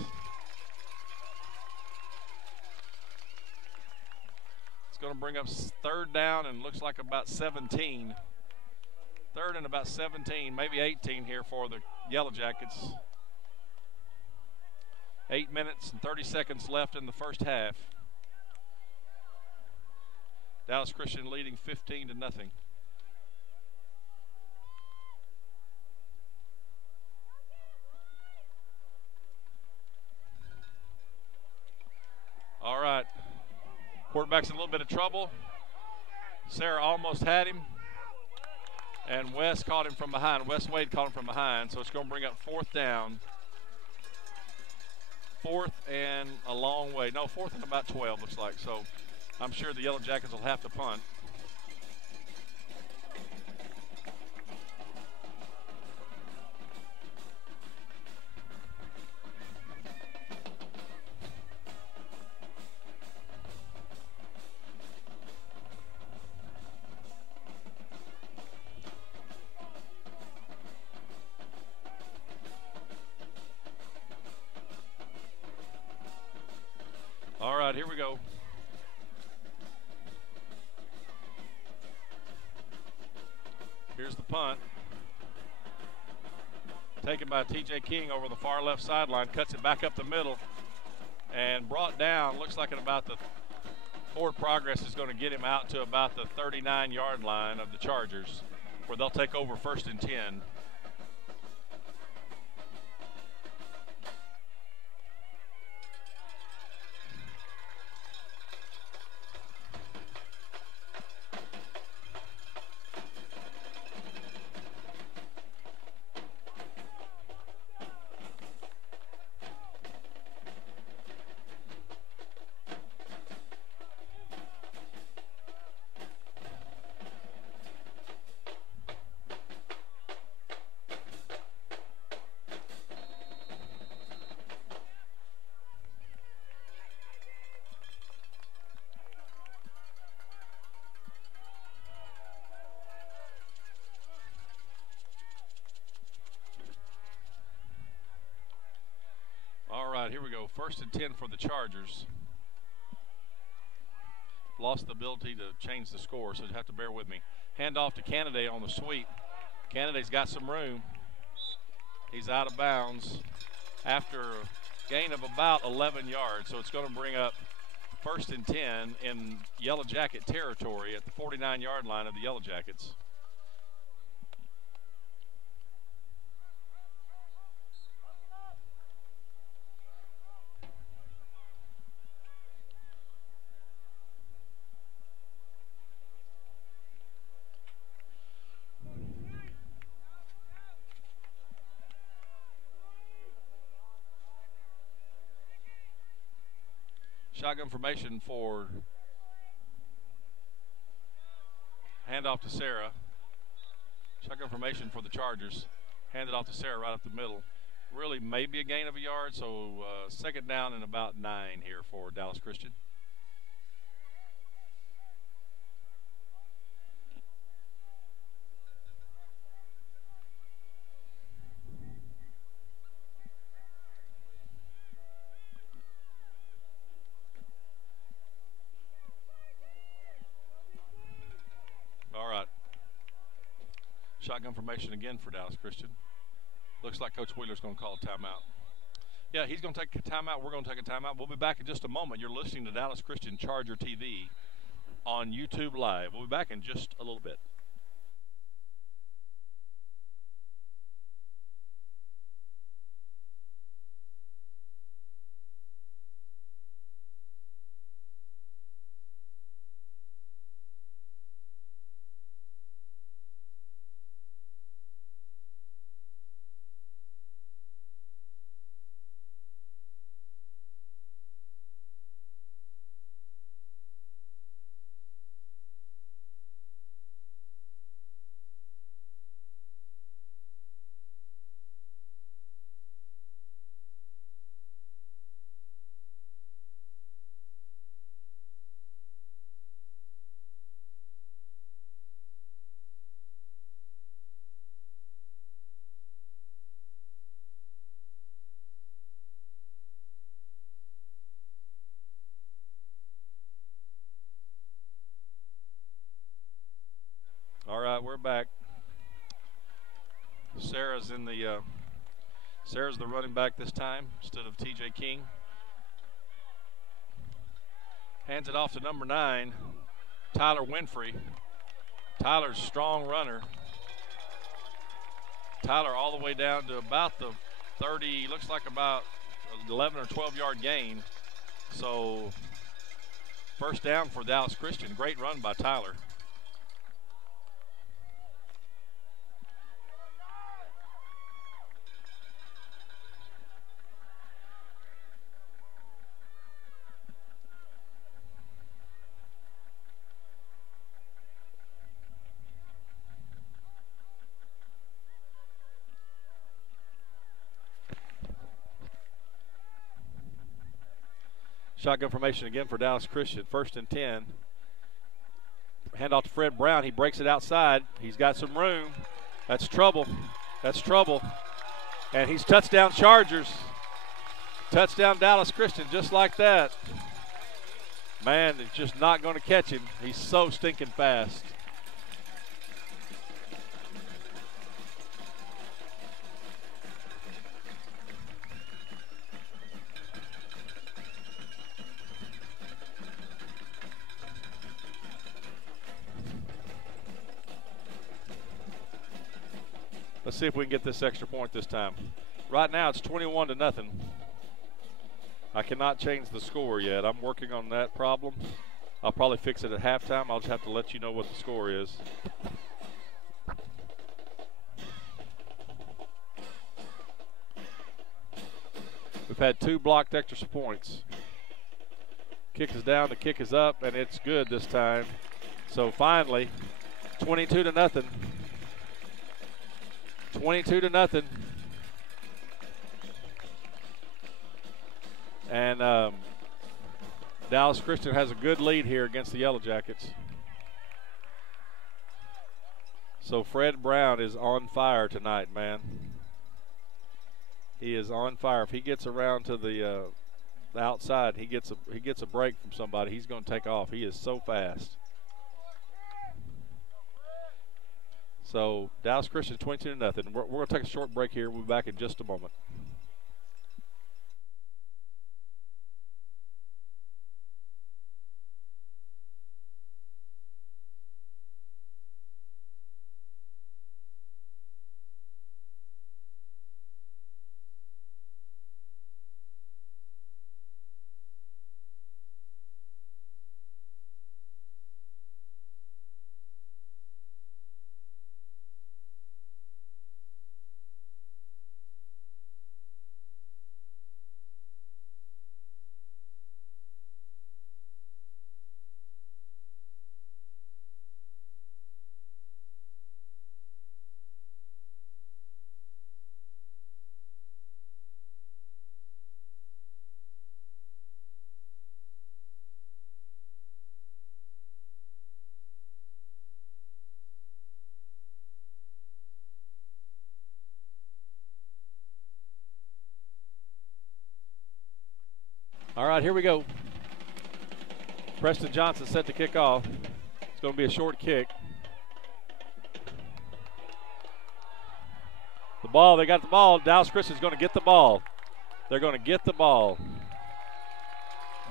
It's going to bring up 3rd down and looks like about 17. 3rd and about 17, maybe 18 here for the Yellow Jackets. 8 minutes and 30 seconds left in the first half. Dallas Christian leading 15-0. All right. Quarterback's in a little bit of trouble. Sarah almost had him. And Wes caught him from behind. Wes Wade caught him from behind. So it's going to bring up 4th down. 4th and a long way. No, 4th and about 12 looks like. So I'm sure the Yellow Jackets will have to punt. Taken by T.J. King over the far left sideline, cuts it back up the middle, and brought down. Looks like at about the forward progress is going to get him out to about the 39-yard line of the Chargers, where they'll take over 1st and 10. Here we go. 1st and 10 for the Chargers. Lost the ability to change the score, so you have to bear with me. Hand off to Kennedy on the sweep. Kennedy's got some room. He's out of bounds after a gain of about 11 yards, so it's going to bring up 1st and 10 in Yellow Jacket territory at the 49-yard line of the Yellow Jackets. Shotgun formation for handoff to Sarah. Shotgun formation for the Chargers. Handed off to Sarah right up the middle. Really maybe a gain of a yard, so 2nd down and about 9 here for Dallas Christian. Shotgun formation again for Dallas Christian. Looks like Coach Wheeler's going to call a timeout. Yeah, he's going to take a timeout. We're going to take a timeout. We'll be back in just a moment. You're listening to Dallas Christian Charger TV on YouTube Live. We'll be back in just a little bit. We're back. Sarah's the running back this time instead of T.J. King. Hands it off to number 9, Tyler Winfrey. Tyler's a strong runner. Tyler all the way down to about the 30, looks like about 11 or 12-yard gain. So 1st down for Dallas Christian. Great run by Tyler. Shotgun formation again for Dallas Christian. 1st and 10. Handoff to Fred Brown. He breaks it outside. He's got some room. That's trouble. That's trouble. And he's touchdown Chargers. Touchdown Dallas Christian just like that. Man, it's just not going to catch him. He's so stinking fast. Let's see if we can get this extra point this time. Right now it's 21-0. I cannot change the score yet. I'm working on that problem. I'll probably fix it at halftime. I'll just have to let you know what the score is. We've had 2 blocked extra points. Kick is down, the kick is up, and it's good this time. So finally, 22-0. 22-0. And Dallas Christian has a good lead here against the Yellow Jackets. So Fred Brown is on fire tonight, man. He is on fire. If he gets around to the outside, he gets a break from somebody. He's going to take off. He is so fast. So Dallas Christian 22-0. We're going to take a short break here. We'll be back in just a moment. All right, here we go. Preston Johnson set to kick off. It's going to be a short kick. The ball, they got the ball. Dallas Christian's going to get the ball. They're going to get the ball.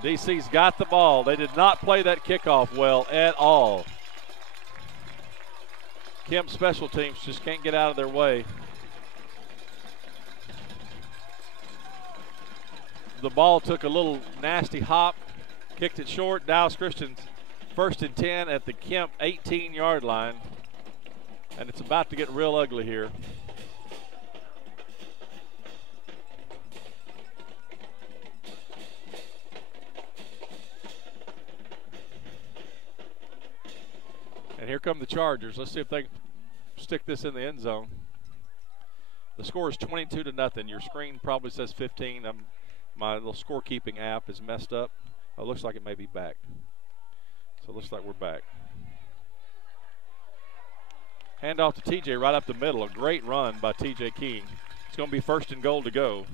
DC's got the ball. They did not play that kickoff well at all. Kemp special teams just can't get out of their way. The ball took a little nasty hop, kicked it short. Dallas Christian 1st and 10 at the Kemp 18-yard line. And it's about to get real ugly here. And here come the Chargers. Let's see if they can stick this in the end zone. The score is 22-0. Your screen probably says 15. My little scorekeeping app is messed up. Oh, it looks like it may be back. So it looks like we're back. Hand off to TJ right up the middle. A great run by TJ King. It's going to be 1st and goal to go.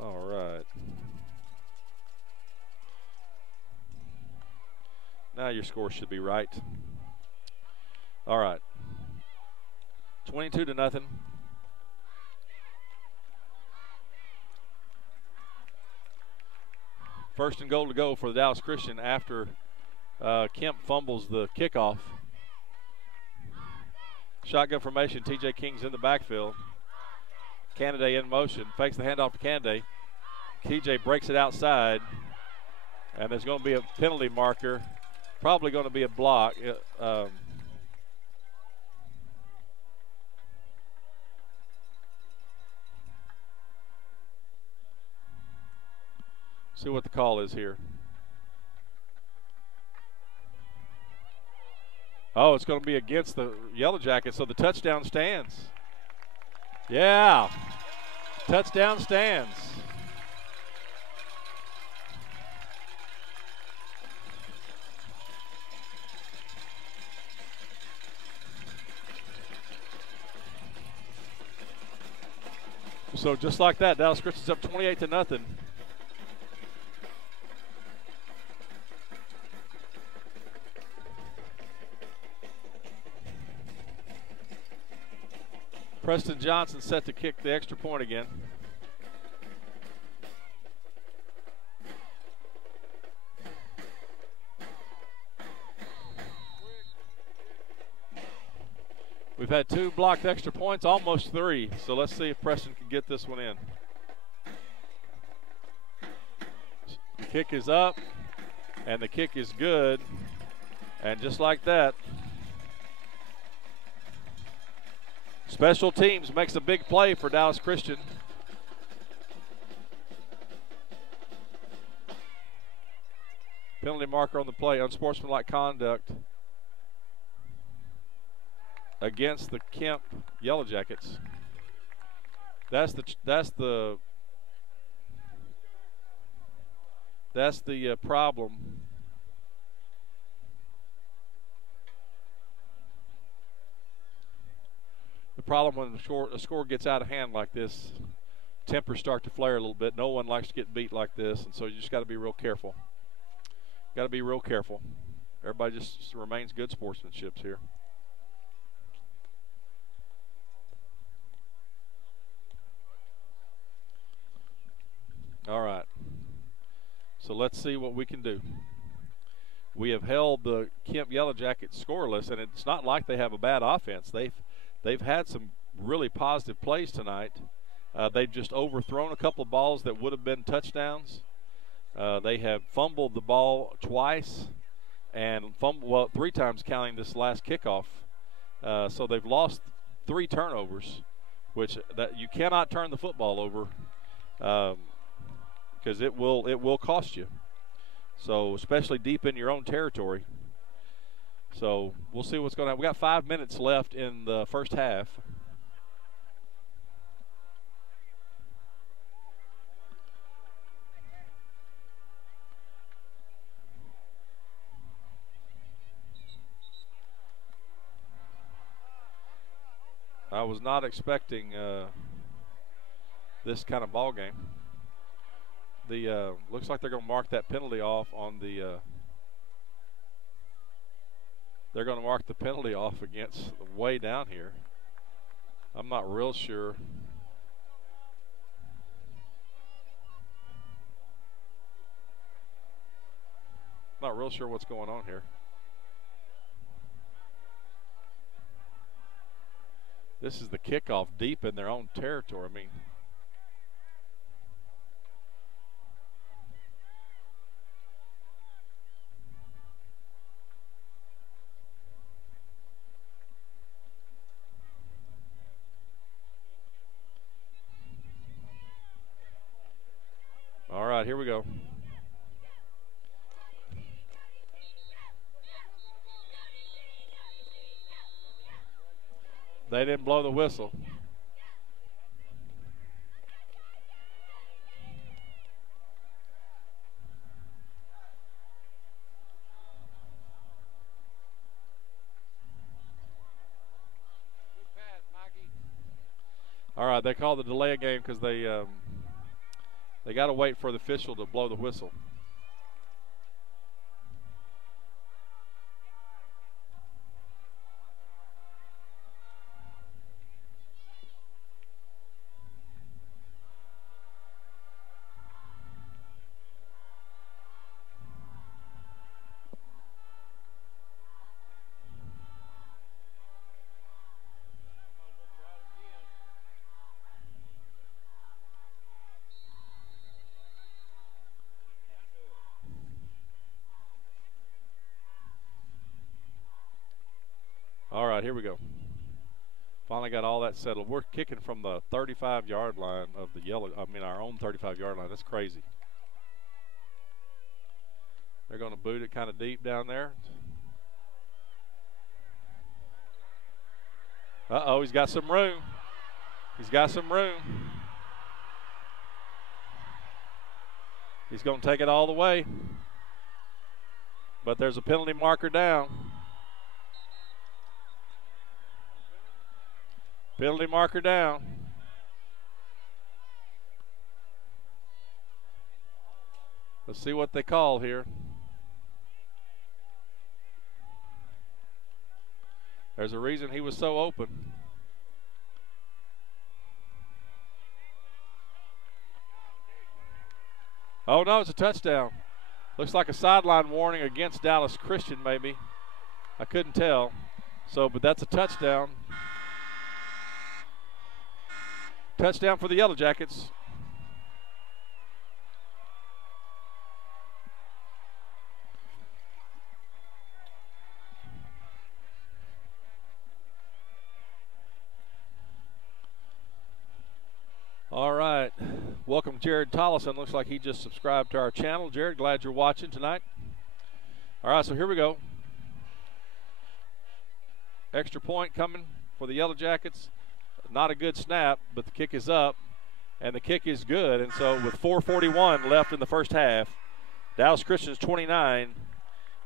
All right. Now your score should be right. All right. 22-0. 1st and goal to go for the Dallas Christian after Kemp fumbles the kickoff. Shotgun formation, TJ King's in the backfield. Canada in motion, fakes the handoff to Canada. TJ breaks it outside, and there's going to be a penalty marker. Probably going to be a block. See what the call is here. Oh, it's going to be against the Yellow Jackets, so the touchdown stands. Yeah, touchdown stands. So just like that, Dallas Christian's up 28-0. Preston Johnson set to kick the extra point again. We've had 2 blocked extra points, almost 3. So let's see if Preston can get this one in. The kick is up, and the kick is good. And just like that, special teams makes a big play for Dallas Christian. Penalty marker on the play, unsportsmanlike conduct against the Kemp Yellow Jackets. That's the problem. The problem when a score gets out of hand like this, tempers start to flare a little bit. No one likes to get beat like this, and so you just got to be real careful. Got to be real careful. Everybody just remains good sportsmanship here. All right. So let's see what we can do. We have held the Kemp Yellow Jackets scoreless, and it's not like they have a bad offense. They've had some really positive plays tonight. They've just overthrown a couple of balls that would have been touchdowns. They have fumbled the ball twice and 3 times counting this last kickoff. So they've lost 3 turnovers, which that you cannot turn the football over because it will cost you. So especially deep in your own territory. So we'll see what's going to happen. We got 5 minutes left in the first half. I was not expecting this kind of ball game. The looks like they're going to mark that penalty off on the. They're going to mark the penalty off against way down here. I'm not real sure. Not real sure what's going on here. This is the kickoff deep in their own territory. I mean, all right, here we go. They didn't blow the whistle. All right, they called the delay of game because they got to wait for the official to blow the whistle. All right, here we go. Finally got all that settled. We're kicking from the 35-yard line of the our own 35-yard line. That's crazy. They're going to boot it kind of deep down there. Uh-oh, he's got some room. He's got some room. He's going to take it all the way. But there's a penalty marker down. Penalty marker down. Let's see what they call here. There's a reason he was so open. Oh, no, it's a touchdown. Looks like a sideline warning against Dallas Christian, maybe. I couldn't tell. So, but that's a touchdown. Touchdown for the Yellow Jackets. All right. Welcome, Jared Tollison. Looks like he just subscribed to our channel. Jared, glad you're watching tonight. All right, so here we go. Extra point coming for the Yellow Jackets. Not a good snap, but the kick is up, and the kick is good. And so with 4:41 left in the first half, Dallas Christian's 29,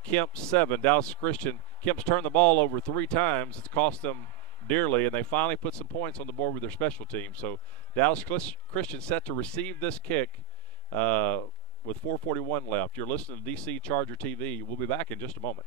Kemp 7. Kemp's turned the ball over 3 times. It's cost them dearly, and they finally put some points on the board with their special team. So Dallas Christian set to receive this kick with 4:41 left. You're listening to DC Charger TV. We'll be back in just a moment.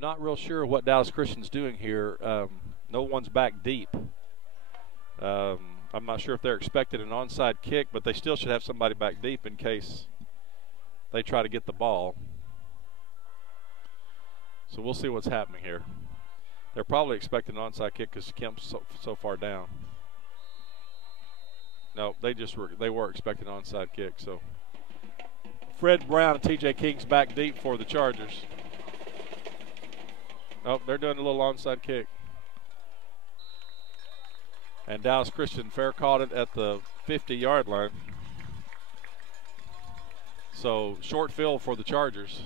Not real sure what Dallas Christian's doing here. No one's back deep. I'm not sure if they're expecting an onside kick, but they still should have somebody back deep in case they try to get the ball. So we'll see what's happening here. They're probably expecting an onside kick because Kemp's so far down. No, they were expecting an onside kick. So Fred Brown and TJ King's back deep for the Chargers. Oh, they're doing a little onside kick. And Dallas Christian fair caught it at the 50-yard line. So short field for the Chargers.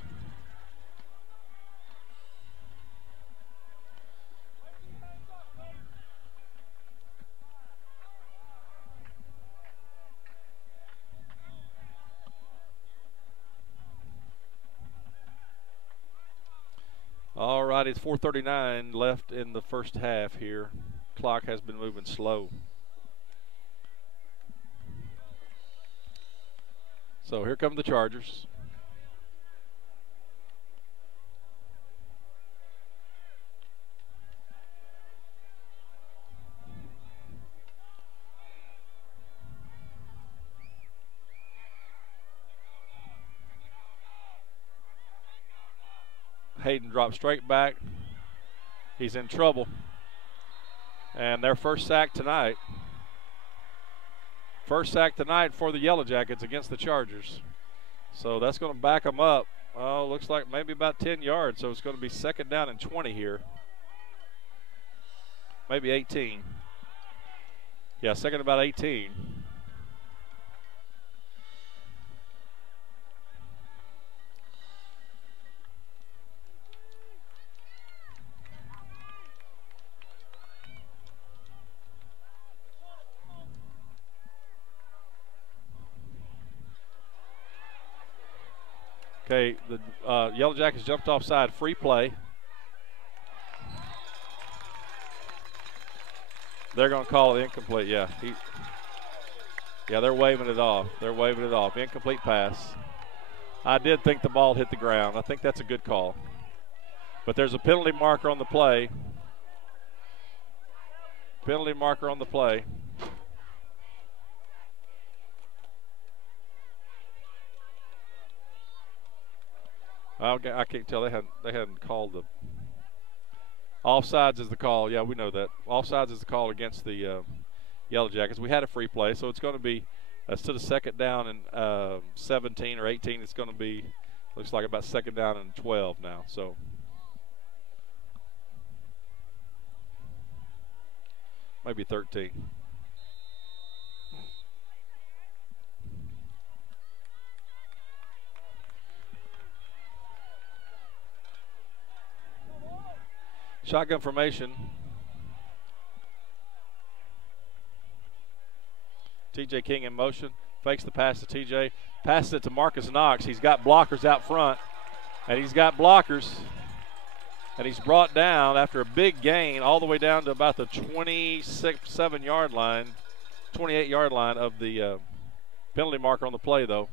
All right, it's 4:39 left in the first half here. Clock has been moving slow. So here come the Chargers. Hayden drops straight back. He's in trouble. And their first sack tonight. First sack tonight for the Yellow Jackets against the Chargers. So that's going to back them up. Oh, looks like maybe about 10 yards. So it's going to be second down and 20 here. Maybe 18. Yeah, second about 18. Okay, the Yellow Jackets jumped offside, free play. They're going to call it incomplete, yeah. They're waving it off. They're waving it off. Incomplete pass. I did think the ball hit the ground. I think that's a good call. But there's a penalty marker on the play. Penalty marker on the play. I can't tell. They hadn't called the offsides is the call. Yeah, we know that. Offsides is the call against the Yellow Jackets. We had a free play, so it's going to be instead of second down and 17 or 18, it's going to be looks like about second down and 12 now. So maybe 13. Shotgun formation. TJ King in motion. Fakes the pass to TJ. Passes it to Marcus Knox. He's got blockers out front. And he's got blockers. And he's brought down after a big gain all the way down to about the 27-yard line, 28-yard line of the penalty marker on the play, though.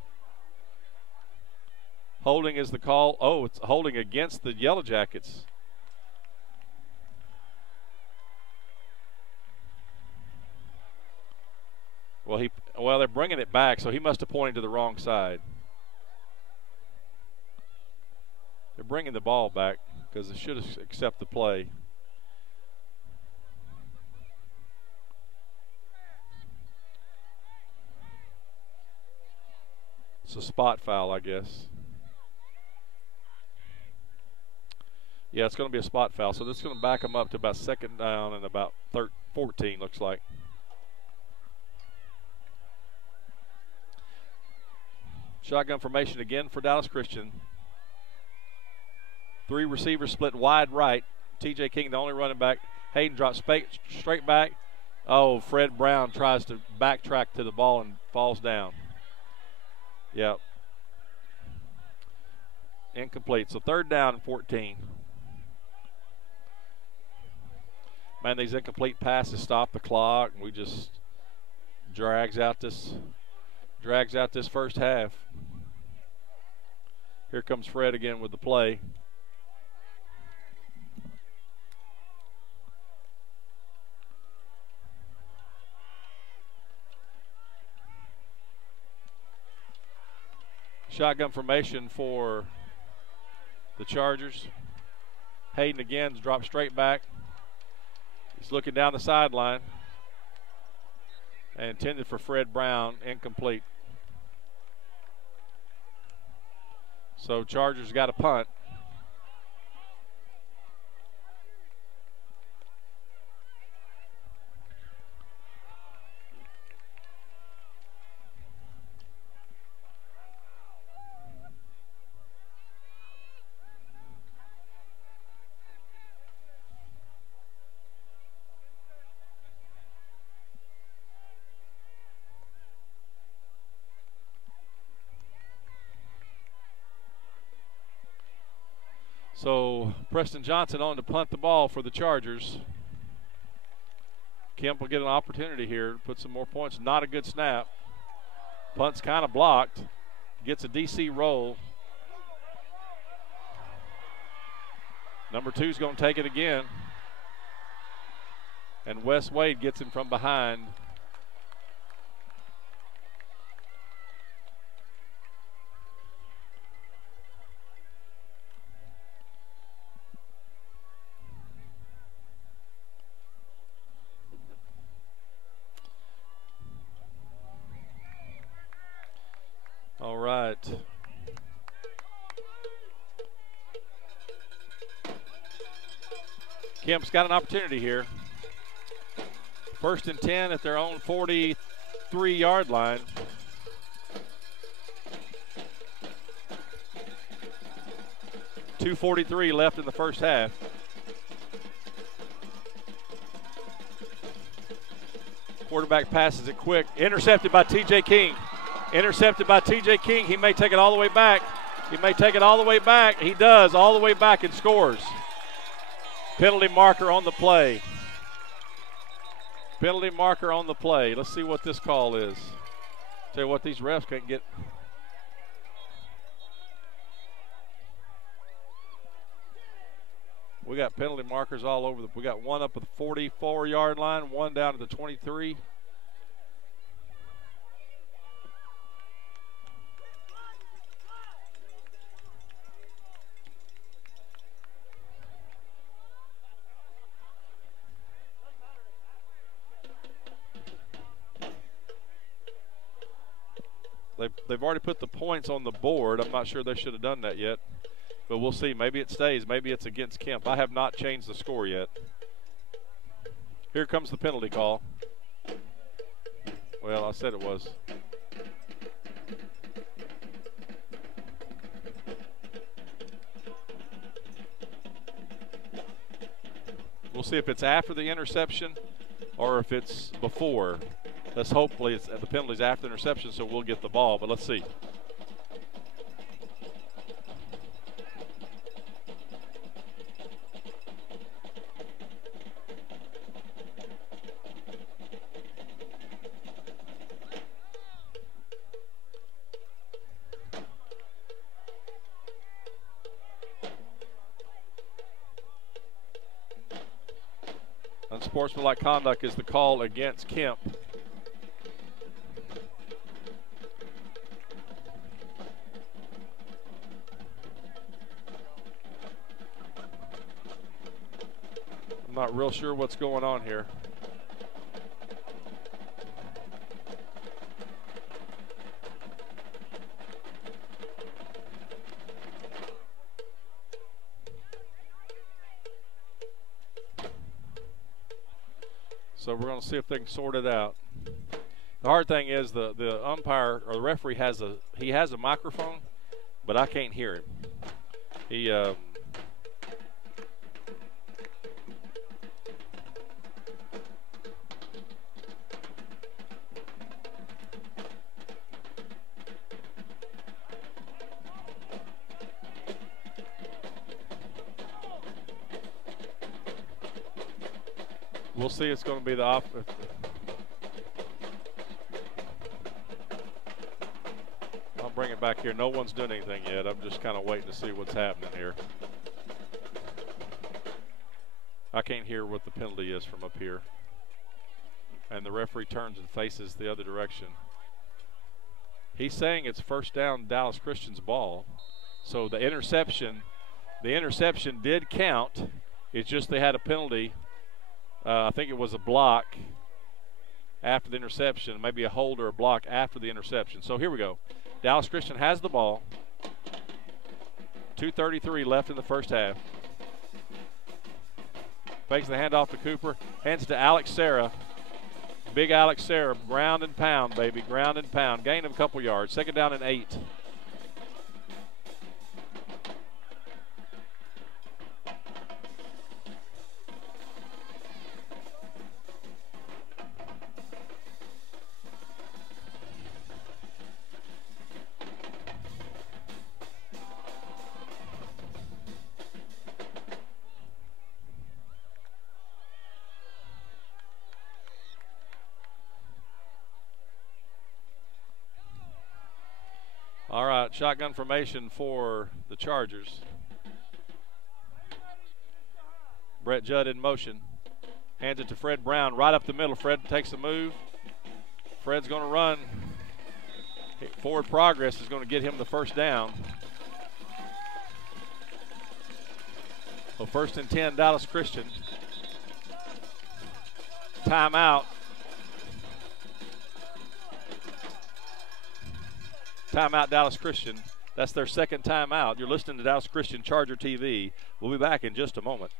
Holding is the call. Oh, it's holding against the Yellow Jackets. Well, they're bringing it back, so he must have pointed to the wrong side. They're bringing the ball back because they should accept the play. It's a spot foul, I guess. Yeah, it's going to be a spot foul, so this is going to back them up to about second down and about 14, looks like. Shotgun formation again for Dallas Christian. 3 receivers split wide right. TJ King, the only running back. Hayden drops straight back. Oh, Fred Brown tries to backtrack to the ball and falls down. Yep. Incomplete. So 3rd down and 14. Man, these incomplete passes stop the clock, and we just drags out this first half. Here comes Fred again with the play. Shotgun formation for the Chargers. Hayden again drops straight back. He's looking down the sideline. And intended for Fred Brown, incomplete. So Chargers got a punt. So Preston Johnson on to punt the ball for the Chargers. Kemp will get an opportunity here to put some more points. Not a good snap. Punt's kind of blocked. Gets a DC roll. Number 2's going to take it again. And Wes Wade gets him from behind. All right. Kemp's got an opportunity here. 1st and 10 at their own 43-yard line. .243 left in the first half. Quarterback passes it quick. Intercepted by TJ King. Intercepted by TJ King. He may take it all the way back. He may take it all the way back. He does, all the way back, and scores. Penalty marker on the play. Penalty marker on the play. Let's see what this call is. Tell you what, these refs can't get. We got penalty markers all over. We got one up at the 44-yard line, one down to the 23. They've already put the points on the board. I'm not sure they should have done that yet. But we'll see. Maybe it stays. Maybe it's against Kemp. I have not changed the score yet. Here comes the penalty call. Well, I said it was. We'll see if it's after the interception or if it's before. Hopefully the penalty's after the interception, so we'll get the ball, but let's see. Unsportsmanlike conduct is the call against Kemp. I'm not real sure what's going on here. So we're going to see if they can sort it out. The hard thing is the umpire or the referee has a microphone, but I can't hear him. He we'll see. It's going to be the opposite. I'll bring it back here. No one's doing anything yet. I'm just kind of waiting to see what's happening here. I can't hear what the penalty is from up here. And the referee turns and faces the other direction. He's saying it's first down, Dallas Christian's ball. So the interception did count. It's just they had a penalty. I think it was a block after the interception, maybe a hold or a block after the interception. So here we go. Dallas Christian has the ball. 2:33 left in the first half. Fakes the handoff to Cooper. Hands it to Alex Sarah. Big Alex Sarah. Ground and pound, baby. Ground and pound. Gain of a couple yards. Second down and 8. All right, shotgun formation for the Chargers. Brett Judd in motion. Hands it to Fred Brown right up the middle. Fred takes a move. Fred's going to run. Forward progress is going to get him the first down. So 1st and 10, Dallas Christian. Timeout. Timeout, Dallas Christian. That's their second timeout. You're listening to Dallas Christian Charger TV. We'll be back in just a moment.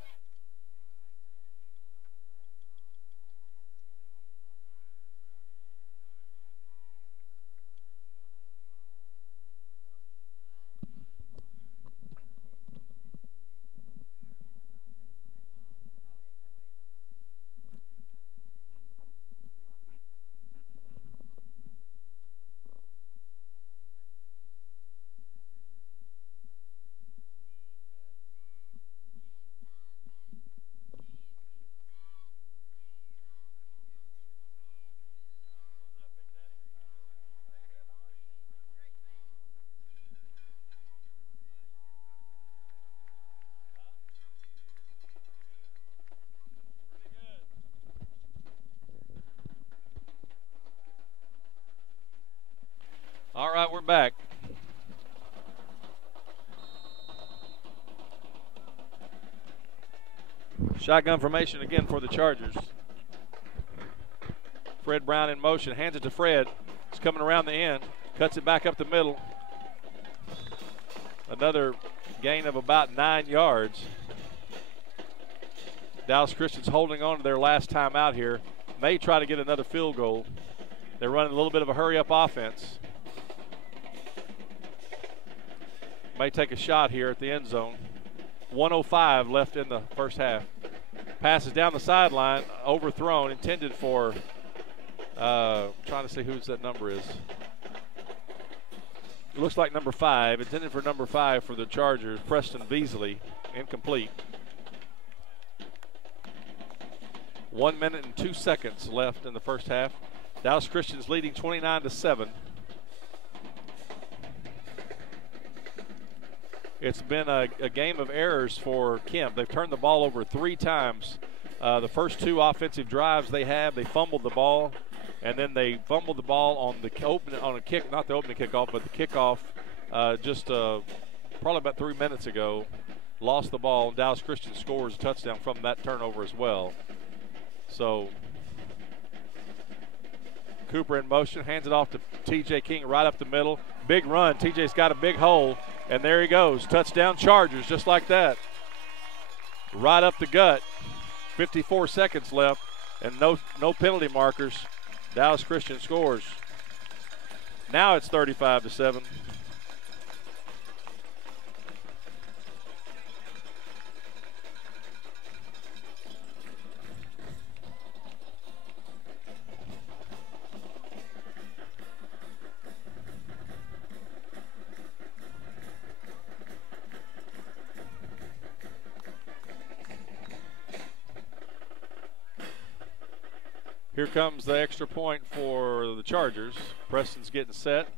All right, we're back. Shotgun formation again for the Chargers. Fred Brown in motion, hands it to Fred. He's coming around the end, cuts it back up the middle. Another gain of about 9 yards. Dallas Christian's holding on to their last time out here. May try to get another field goal. They're running a little bit of a hurry-up offense. May take a shot here at the end zone. 1:05 left in the first half. Passes down the sideline, overthrown, intended for, I'm trying to see whose that number is. It looks like number 5, intended for number 5 for the Chargers, Preston Beasley, incomplete. 1 minute and 2 seconds left in the first half. Dallas Christian's leading 29-7. It's been a game of errors for Kemp. They've turned the ball over 3 times. The first 2 offensive drives they fumbled the ball, and then they fumbled the ball on the kick, not the opening kickoff, but the kickoff probably about 3 minutes ago. Lost the ball, and Dallas Christian scores a touchdown from that turnover as well. So Cooper in motion, hands it off to T.J. King right up the middle. Big run. T.J.'s got a big hole, and there he goes. Touchdown Chargers, just like that. Right up the gut. 54 seconds left, and no penalty markers. Dallas Christian scores. Now it's 35-7. Here comes the extra point for the Chargers. Preston's getting set.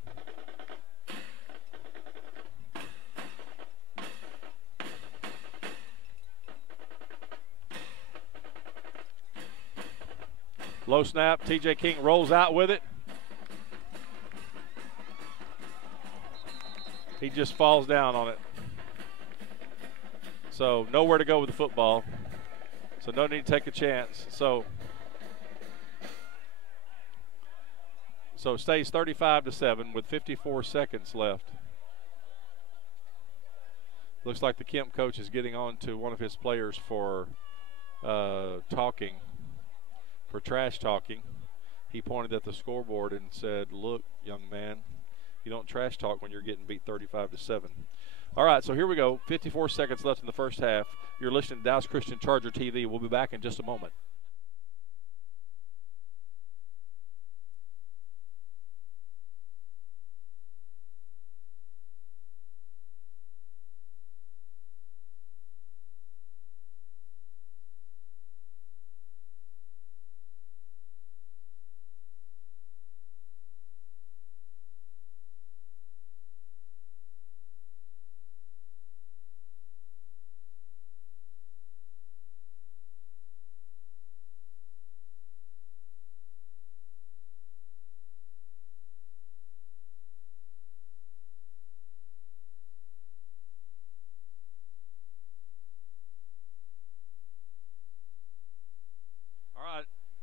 Low snap. T.J. King rolls out with it. He just falls down on it. So nowhere to go with the football. So no need to take a chance. So it stays 35-7 with 54 seconds left. Looks like the Kemp coach is getting on to one of his players for trash talking. He pointed at the scoreboard and said, "Look, young man, you don't trash talk when you're getting beat 35-7. All right, so here we go. 54 seconds left in the first half. You're listening to Dallas Christian Charger TV. We'll be back in just a moment.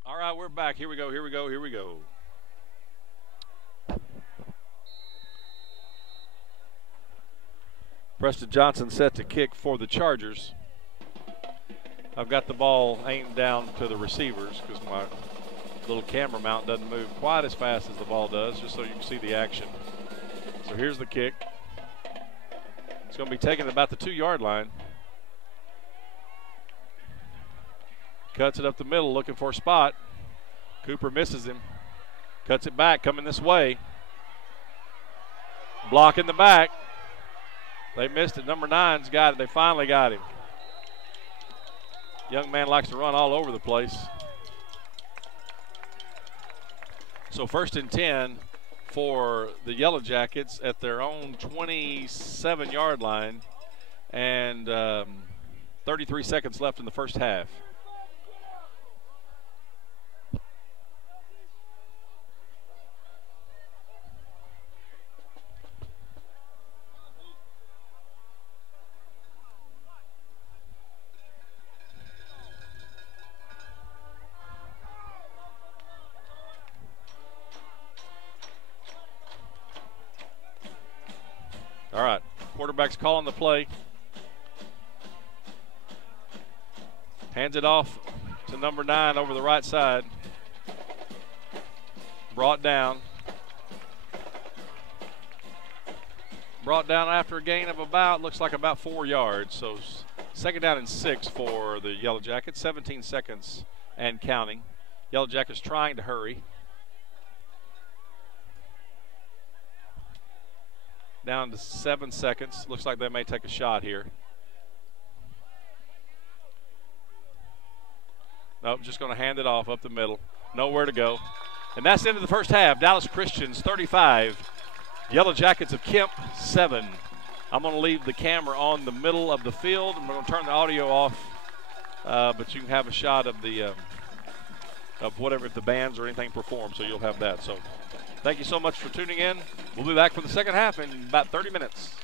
All right, we're back. Here we go. Preston Johnson set to kick for the Chargers. I've got the ball aimed down to the receivers because my little camera mount doesn't move quite as fast as the ball does, just so you can see the action. So here's the kick. It's going to be taken about the 2-yard line. Cuts it up the middle, looking for a spot. Cooper misses him. Cuts it back, coming this way. Block in the back. They missed it. Number 9's got it. They finally got him. Young man likes to run all over the place. So 1st and 10 for the Yellow Jackets at their own 27-yard line, and 33 seconds left in the first half. All right, quarterback's calling the play. Hands it off to number 9 over the right side. Brought down. Brought down after a gain of looks like about 4 yards. So Second down and 6 for the Yellow Jackets. 17 seconds and counting. Yellow Jackets trying to hurry. Down to 7 seconds. Looks like they may take a shot here. Nope, just going to hand it off up the middle. Nowhere to go. And that's the end of the first half. Dallas Christians 35. Yellow Jackets of Kemp 7. I'm going to leave the camera on the middle of the field. I'm going to turn the audio off, but you can have a shot of the of whatever, if the bands or anything perform, so you'll have that. So thank you so much for tuning in. We'll be back for the second half in about 30 minutes.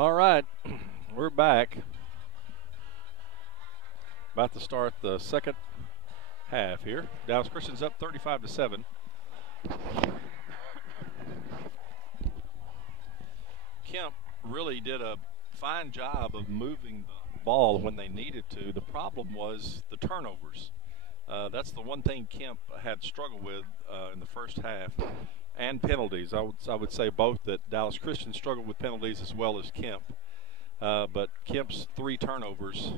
All right, we're back. About to start the second half here. Dallas Christian's up 35-7. Kemp really did a fine job of moving the ball when they needed to. The problem was the turnovers. That's the one thing Kemp had struggled with in the first half, and penalties. I would say both, that Dallas Christian struggled with penalties as well as Kemp. But Kemp's 3 turnovers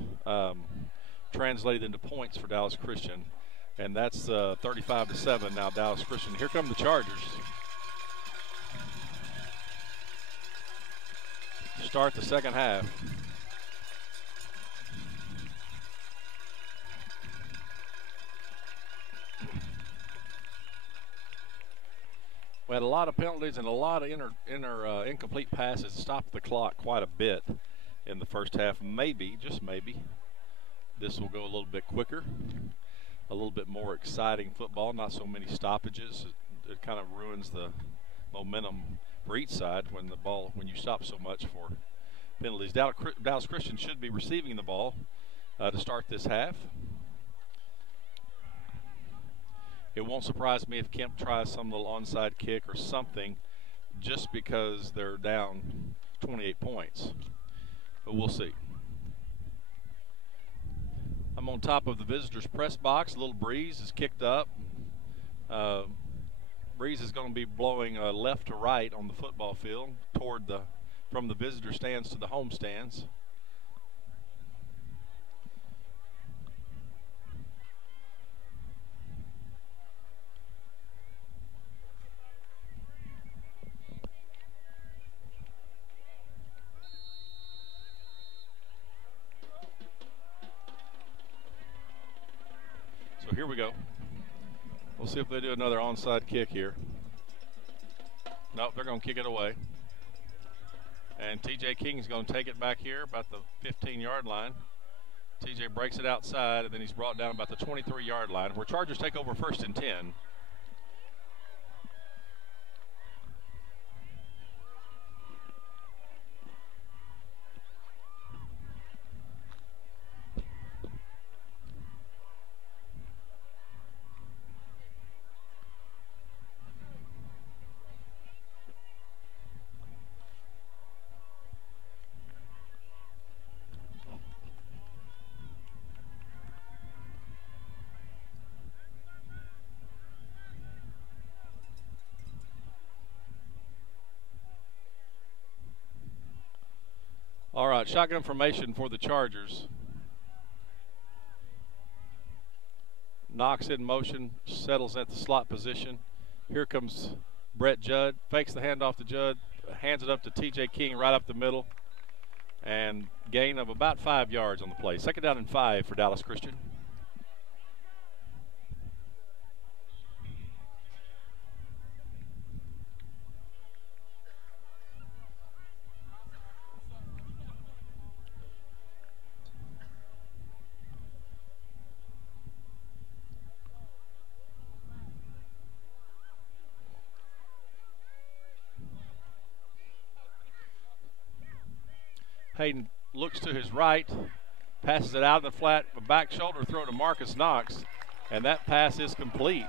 translated into points for Dallas Christian, and that's 35-7 now Dallas Christian. Here come the Chargers. Start the second half. We had a lot of penalties and a lot of incomplete passes. Stopped the clock quite a bit in the first half. Maybe, just maybe, this will go a little bit quicker, a little bit more exciting football. Not so many stoppages. It kind of ruins the momentum for each side when you stop so much for penalties. Dallas Christian should be receiving the ball to start this half. It won't surprise me if Kemp tries some little onside kick or something, just because they're down 28 points. But we'll see. I'm on top of the visitors' press box. A little breeze is kicked up. Breeze is going to be blowing left to right on the football field from the visitor stands to the home stands. So here we go. We'll see if they do another onside kick here. Nope, they're going to kick it away. And TJ King's going to take it back here about the 15-yard line. TJ breaks it outside, and then he's brought down about the 23-yard line, where Chargers take over 1st and 10. All right, shotgun formation for the Chargers. Knox in motion, settles at the slot position. Here comes Brett Judd, fakes the handoff to Judd, hands it up to TJ King right up the middle, and gain of about 5 yards on the play. 2nd down and 5 for Dallas Christian. Hayden looks to his right, passes it out in the flat, a back shoulder throw to Marcus Knox, and that pass is complete.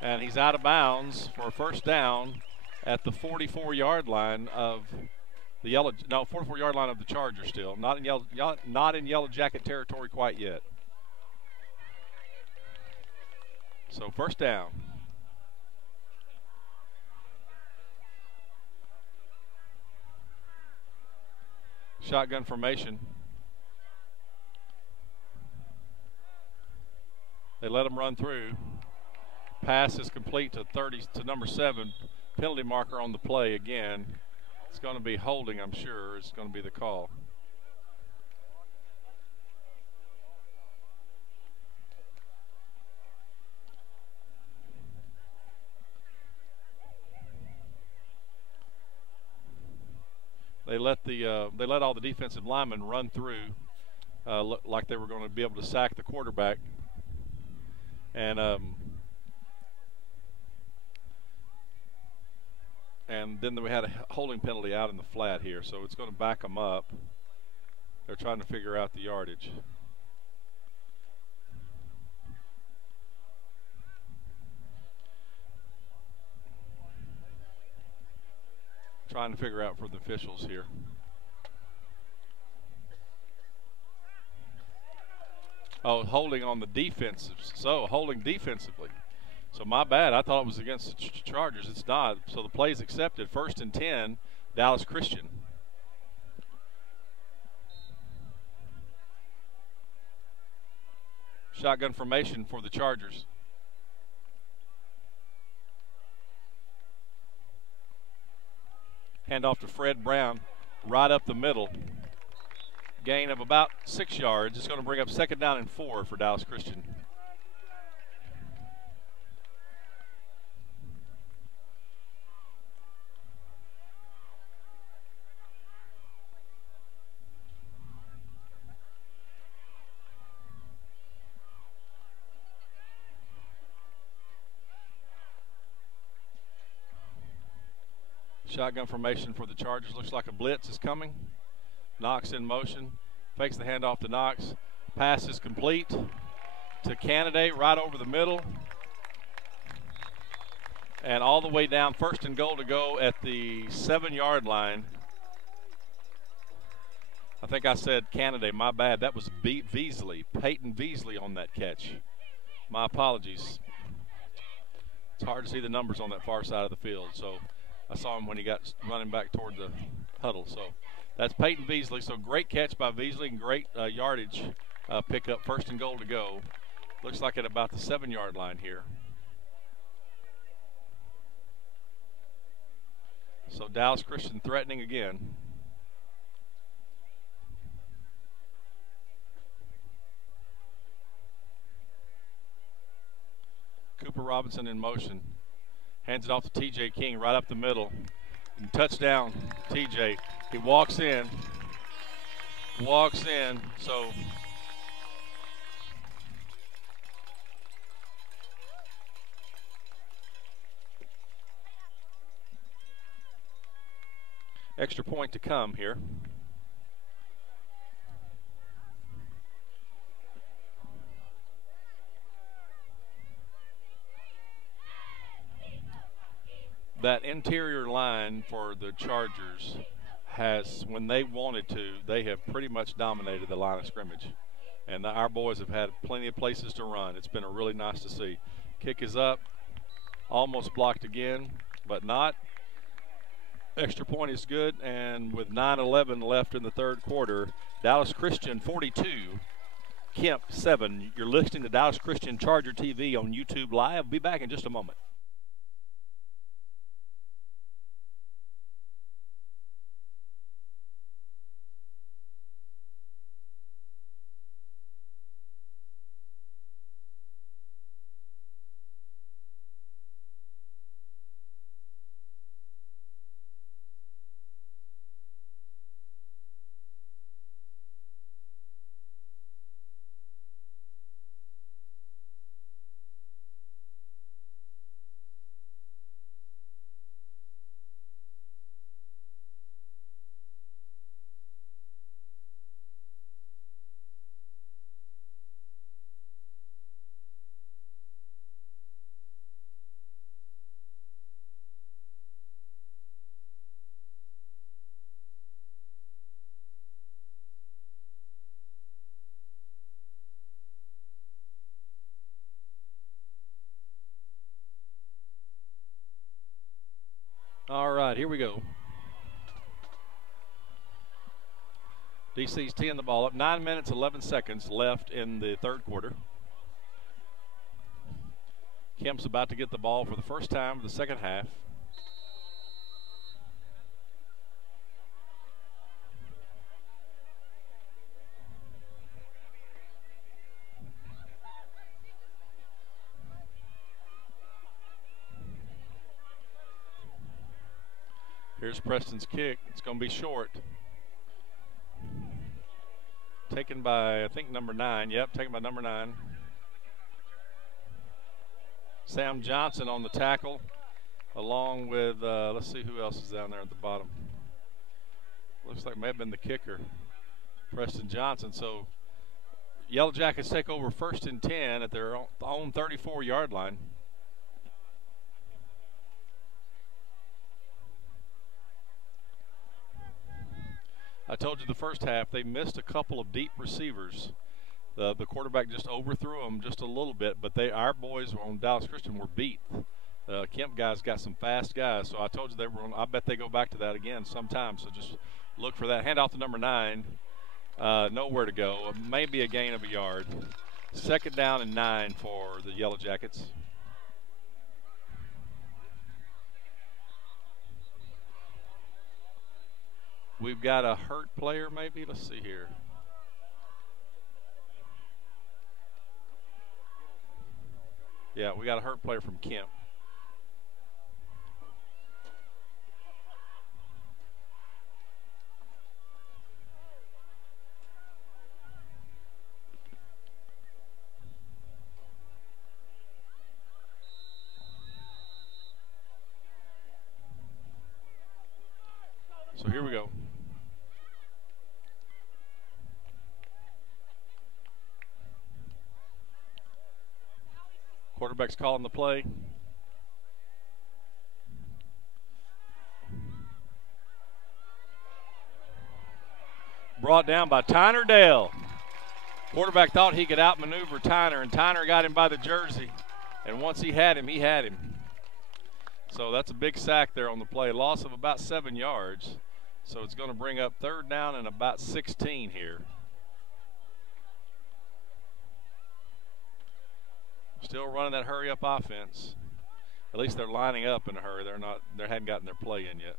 And he's out of bounds for a 1st down at the 44-yard line of the 44-yard line of the Chargers still. Not in yellow jacket territory quite yet. So 1st down. Shotgun formation. They let him run through. Pass is complete to number 7. Penalty marker on the play again. It's going to be holding, I'm sure. It's going to be the call. They let all the defensive linemen run through like they were going to be able to sack the quarterback. And And then we had a holding penalty out in the flat here, so it's going to back them up. They're trying to figure out the yardage. Trying to figure out for the officials here. Oh, holding on the defensive. So, holding defensively. So, my bad. I thought it was against the Chargers. It's not. So, the play's accepted. 1st and 10, Dallas Christian. Shotgun formation for the Chargers. Handoff to Fred Brown, right up the middle. Gain of about 6 yards. It's going to bring up 2nd down and 4 for Dallas Christian. Shotgun formation for the Chargers. Looks like a blitz is coming. Knox in motion. Fakes the handoff to Knox. Pass is complete to Candidate right over the middle. And all the way down. 1st and goal to go at the 7-yard line. I think I said Candidate. My bad. That was Beasley. Peyton Beasley on that catch. My apologies. It's hard to see the numbers on that far side of the field. So I saw him when he got running back toward the huddle. So that's Peyton Beasley. So great catch by Beasley and great yardage pickup. 1st and goal to go. Looks like at about the 7-yard line here. So Dallas Christian threatening again. Cooper Robinson in motion. Hands it off to T.J. King right up the middle. And touchdown, T.J. He walks in. So extra point to come here. That interior line for the Chargers has, when they wanted to, they have pretty much dominated the line of scrimmage. And our boys have had plenty of places to run. It's been really nice to see. Kick is up, almost blocked again, but not. Extra point is good, and with 9:11 left in the 3rd quarter, Dallas Christian 42, Kemp 7. You're listening to Dallas Christian Charger TV on YouTube Live. I'll be back in just a moment. All right, here we go. DC's teeing the ball up. 9 minutes, 11 seconds left in the 3rd quarter. Kemp's about to get the ball for the first time of the 2nd half. Here's Preston's kick. It's going to be short. Taken by, I think, number 9. Yep, taken by number 9. Sam Johnson on the tackle. along with, let's see who else is down there at the bottom. Looks like may have been the kicker, Preston Johnson. So Yellow Jackets take over 1st and 10 at their own 34-yard line. I told you the first half they missed a couple of deep receivers. The quarterback just overthrew them just a little bit, but our boys on Dallas Christian were beat. Kemp guys got some fast guys, so I told you I bet they go back to that again sometime. So just look for that. Hand off to number 9. Nowhere to go. Maybe a gain of a yard. 2nd down and 9 for the Yellow Jackets. We've got a hurt player maybe. Let's see here. Yeah, we got a hurt player from Kemp. So here we go. Quarterback's calling the play. Brought down by Tyner Dale. Quarterback thought he could outmaneuver Tyner, and Tyner got him by the jersey. And once he had him, he had him. So that's a big sack there on the play. Loss of about 7 yards. So it's going to bring up 3rd down and about 16 here. Still running that hurry-up offense. At least they're lining up in a hurry. They hadn't gotten their play in yet.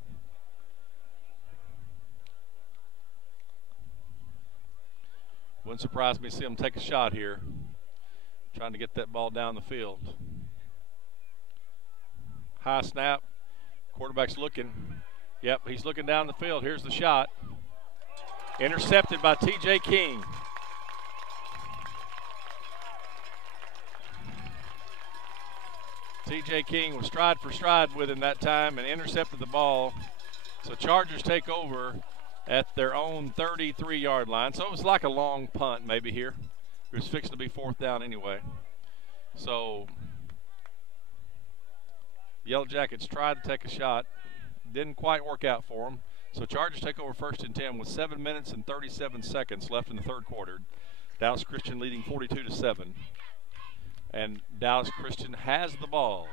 Wouldn't surprise me to see them take a shot here, trying to get that ball down the field. High snap. Quarterback's looking. Yep, he's looking down the field. Here's the shot. Intercepted by T.J. King. T.J. King was stride for stride with him that time and intercepted the ball. So Chargers take over at their own 33-yard line. So it was like a long punt maybe here. It was fixing to be 4th down anyway. So Yellow Jackets tried to take a shot. Didn't quite work out for them. So Chargers take over 1st and 10 with 7 minutes and 37 seconds left in the 3rd quarter. Dallas Christian leading 42-7. And Dallas Christian has the ball.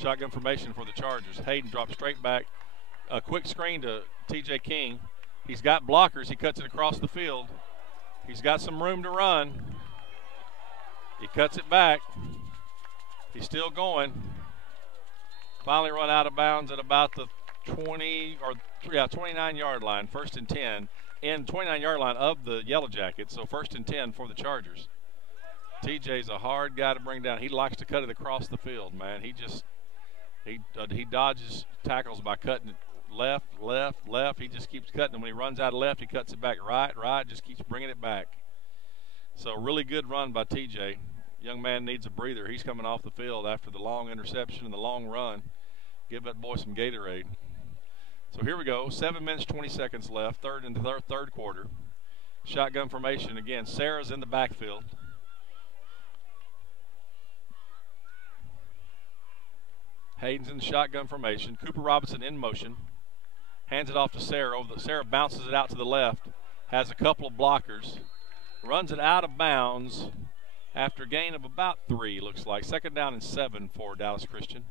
Shotgun formation for the Chargers. Hayden drops straight back. A quick screen to T.J. King. He's got blockers. He cuts it across the field. He's got some room to run. He cuts it back. He's still going. Finally run out of bounds at about the 29-yard line. 1st and 10. In 29-yard line of the Yellow Jackets. So 1st and 10 for the Chargers. TJ's a hard guy to bring down. He likes to cut it across the field, man. He dodges tackles by cutting it left, left, left. He just keeps cutting them. When he runs out of left, he cuts it back right, just keeps bringing it back. So really good run by TJ. Young man needs a breather. He's coming off the field after the long interception and the long run. Give that boy some Gatorade. So here we go. 7 minutes, 20 seconds left. Third quarter. Shotgun formation again. Sarah's in the backfield. Hayden's in the shotgun formation. Cooper Robinson in motion. Hands it off to Sarah. Sarah bounces it out to the left. Has a couple of blockers. Runs it out of bounds after a gain of about 3, looks like. 2nd down and 7 for Dallas Christian.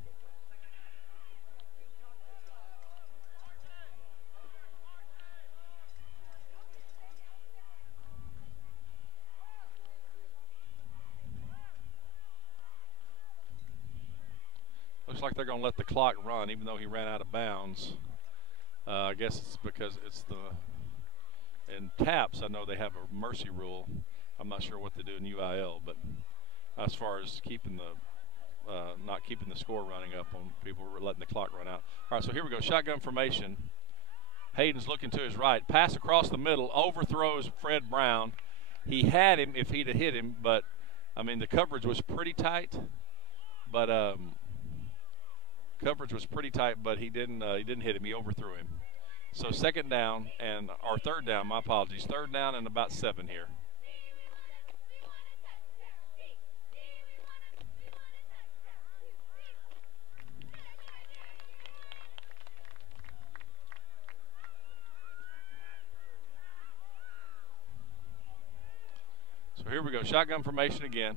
Looks like they're going to let the clock run, even though he ran out of bounds. I guess it's because it's in taps, I know they have a mercy rule. I'm not sure what they do in UIL, but as far as keeping the not keeping the score running up on people letting the clock run out. All right, so here we go. Shotgun formation. Hayden's looking to his right. Pass across the middle. Overthrows Fred Brown. He had him if he'd have hit him, but, I mean, the coverage was pretty tight. But he didn't hit him. He overthrew him. So second down or third down, my apologies. Third down and about 7 here. So here we go. Shotgun formation again.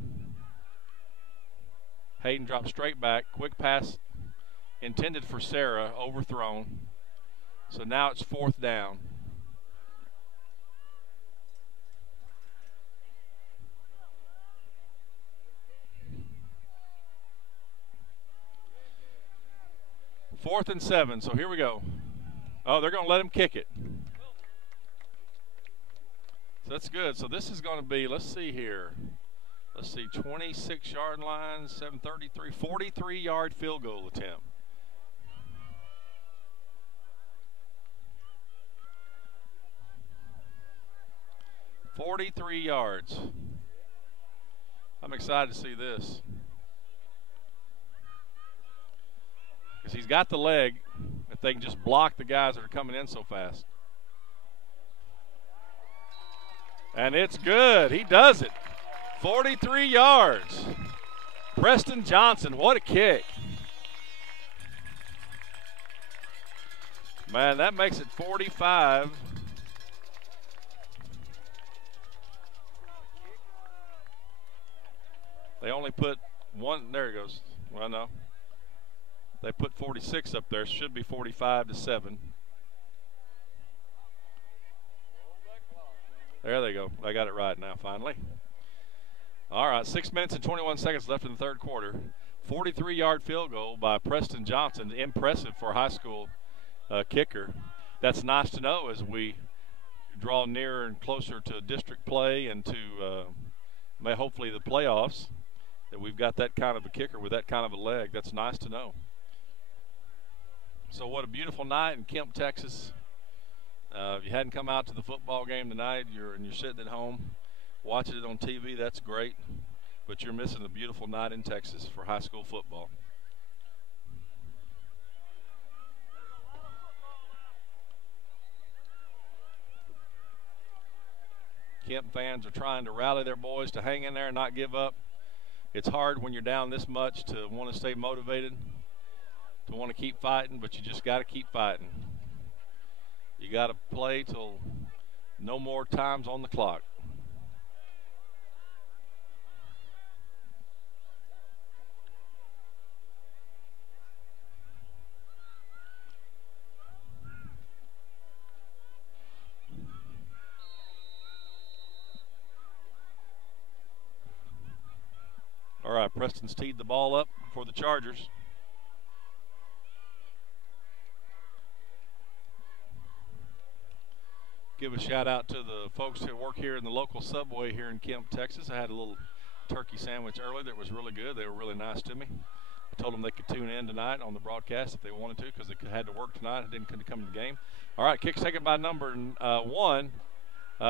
Hayden drops straight back. Quick pass intended for Sarah, overthrown. So now it's 4th down. Fourth and 7. So here we go. Oh, they're going to let him kick it. So that's good. So this is going to be, let's see here. Let's see, 26-yard line, 733, 43-yard field goal attempt. $43 yards. I'm excited to see this. Because he's got the leg, if they can just block the guys that are coming in so fast. And it's good. He does it. 43 yards. Preston Johnson, what a kick. Man, that makes it 45. They only put one, there he goes. Well, no. They put 46 up there. Should be 45-7. There they go. I got it right now, finally. All right, 6 minutes and 21 seconds left in the third quarter. 43-yard field goal by Preston Johnson. Impressive for a high school kicker. That's nice to know as we draw nearer and closer to district play and to hopefully the playoffs, that we've got that kind of a kicker with that kind of a leg. That's nice to know. So what a beautiful night in Kemp, Texas. If you hadn't come out to the football game tonight, you're sitting at home watching it on TV, that's great. But you're missing a beautiful night in Texas for high school football. Kemp fans are trying to rally their boys to hang in there and not give up. It's hard when you're down this much to want to stay motivated, to want to keep fighting, but you just got to keep fighting. You got to play till no more time's on the clock. All right, Preston's teed the ball up for the Chargers. Give a shout out to the folks who work here in the local Subway here in Kemp, Texas. I had a little turkey sandwich earlier that was really good. They were really nice to me. I told them they could tune in tonight on the broadcast if they wanted to, because they had to work tonight and couldn't come to the game. All right, kick taken by number 1.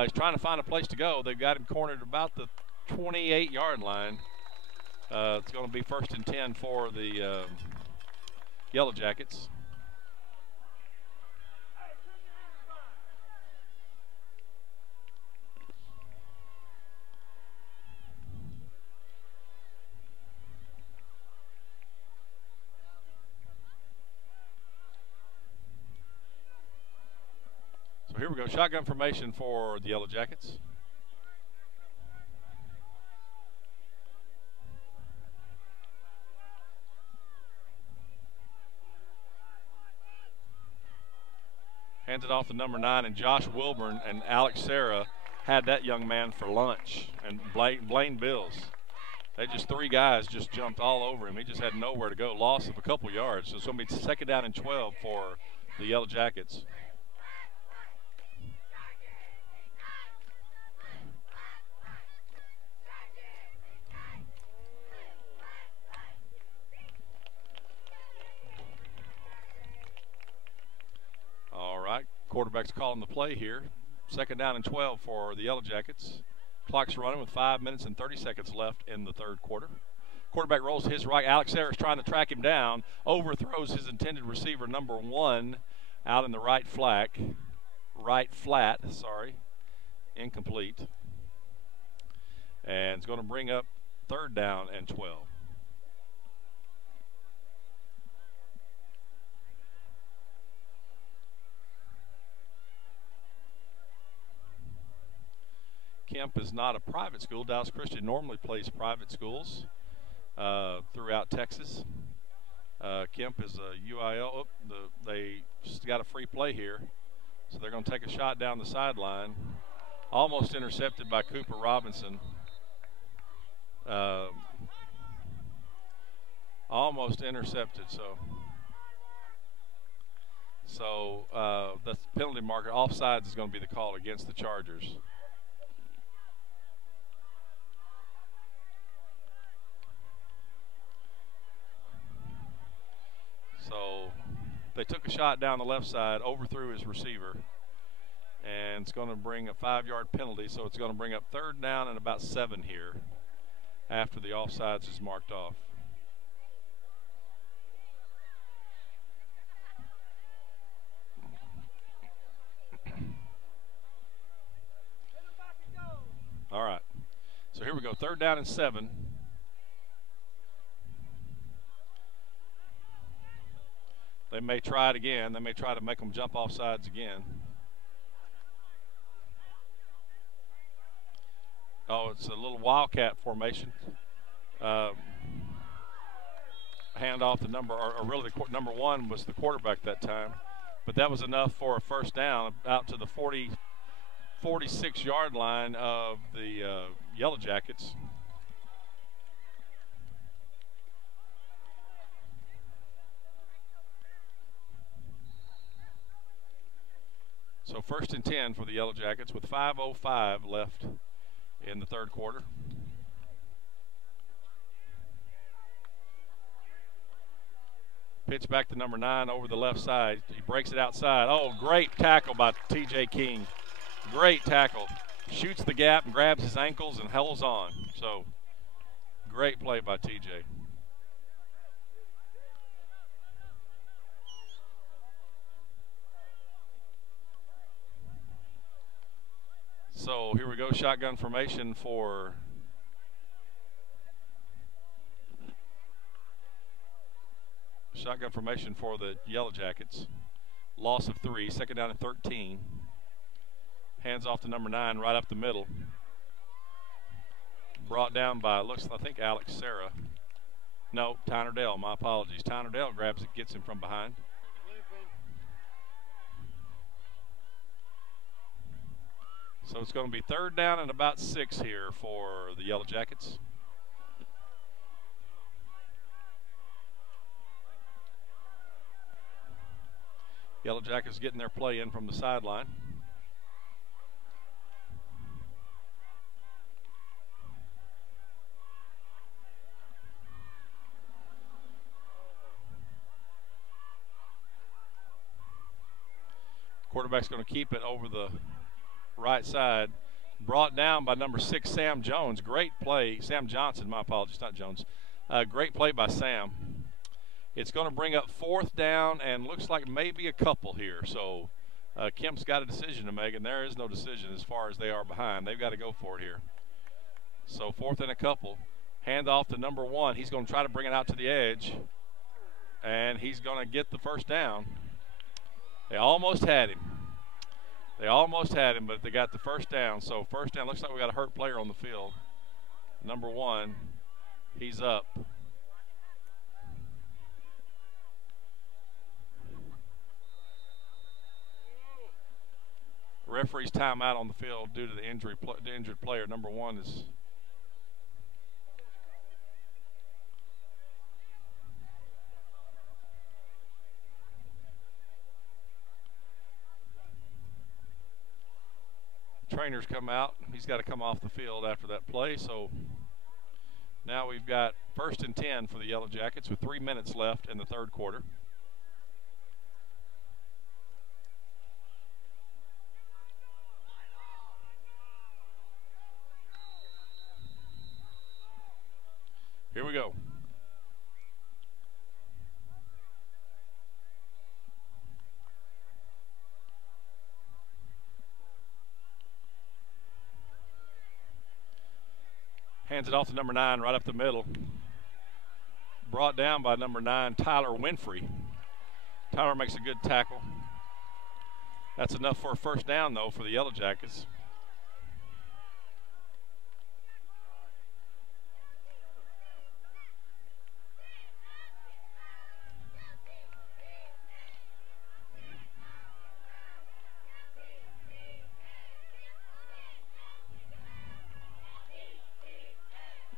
He's trying to find a place to go. They've got him cornered about the 28-yard line. It's going to be 1st and 10 for the Yellow Jackets. So here we go, shotgun formation for the Yellow Jackets. Hands it off to number 9, and Josh Wilburn and Alex Serra had that young man for lunch. And Blaine Bills. They just 3 guys just jumped all over him. He just had nowhere to go. Loss of a couple yards. So it's going to be 2nd down and 12 for the Yellow Jackets. Quarterback's calling the play here. 2nd down and 12 for the Yellow Jackets. Clock's running with 5 minutes and 30 seconds left in the third quarter. Quarterback rolls to his right. Alex Harris trying to track him down. Overthrows his intended receiver, number 1, out in the right flat. Incomplete. And it's going to bring up 3rd down and 12. Kemp is not a private school. Dallas Christian normally plays private schools throughout Texas. Kemp is a UIL. They just got a free play here. So they're going to take a shot down the sideline. Almost intercepted by Cooper Robinson. Almost intercepted. So the penalty marker, offsides, is going to be the call against the Chargers. So they took a shot down the left side, overthrew his receiver, and it's going to bring a 5-yard penalty. So it's going to bring up 3rd down and about 7 here after the offsides is marked off. All right. So here we go. 3rd down and 7. They may try it again. They may try to make them jump off sides again. Oh, it's a little wildcat formation. Handoff to number number 1 was the quarterback that time. But that was enough for a 1st down out to the 46-yard line of the Yellow Jackets. So 1st and 10 for the Yellow Jackets with 5:05 left in the third quarter. Pitch back to number 9 over the left side. He breaks it outside. Oh, great tackle by T.J. King. Great tackle. Shoots the gap and grabs his ankles and holds on. So great play by T.J. So here we go, shotgun formation for the Yellow Jackets. Loss of 3, 2nd down and 13. Hands off to number 9, right up the middle. Brought down by, I think Alex Sarah. No, Tyner Dell, my apologies. Tyner Dell grabs it, gets him from behind. So it's going to be 3rd down and about 6 here for the Yellow Jackets. Yellow Jackets getting their play in from the sideline. Quarterback's going to keep it over the right side. Brought down by number 6, Sam Jones. Great play. Sam Johnson, my apologies, not Jones. Great play by Sam. It's going to bring up 4th down and looks like maybe a couple here. So Kemp's got a decision to make, and there is no decision as far as they are behind. They've got to go for it here. So 4th and a couple. Hand off to number 1. He's going to try to bring it out to the edge, and he's going to get the 1st down. They almost had him. But they got the 1st down. So 1st down, looks like we got a hurt player on the field. Number 1, he's up. Referee's timeout on the field due to the injured player. Number 1 is trainers come out. He's got to come off the field after that play. So now we've got 1st and 10 for the Yellow Jackets with 3 minutes left in the third quarter. Hands it off to number 9, right up the middle. Brought down by number 9, Tyler Winfrey. Tyler makes a good tackle. That's enough for a first down, though, for the Yellow Jackets.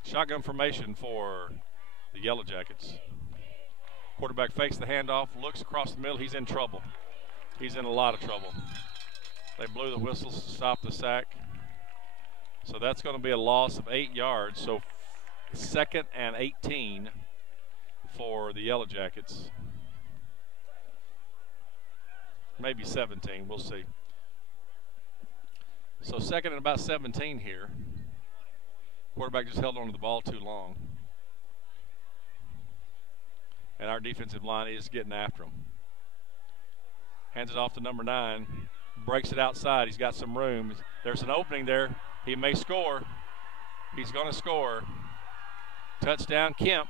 Shotgun formation for the Yellow Jackets. Quarterback fakes the handoff, looks across the middle. He's in trouble. He's in a lot of trouble. They blew the whistles to stop the sack. So that's going to be a loss of 8 yards. So 2nd and 18 for the Yellow Jackets. Maybe 17. We'll see. So 2nd and about 17 here. Quarterback just held on to the ball too long. And our defensive line is getting after him. Hands it off to number 9. Breaks it outside. He's got some room. There's an opening there. He may score. He's going to score. Touchdown, Kemp.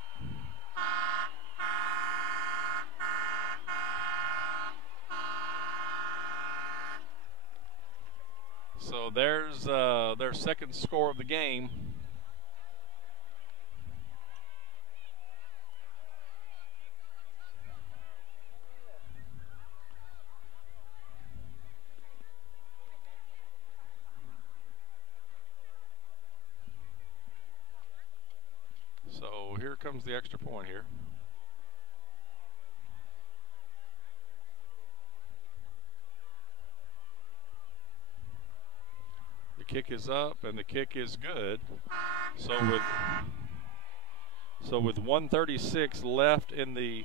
So there's their second score of the game. So here comes the extra point here. The kick is up and the kick is good. So with 1:36 left in the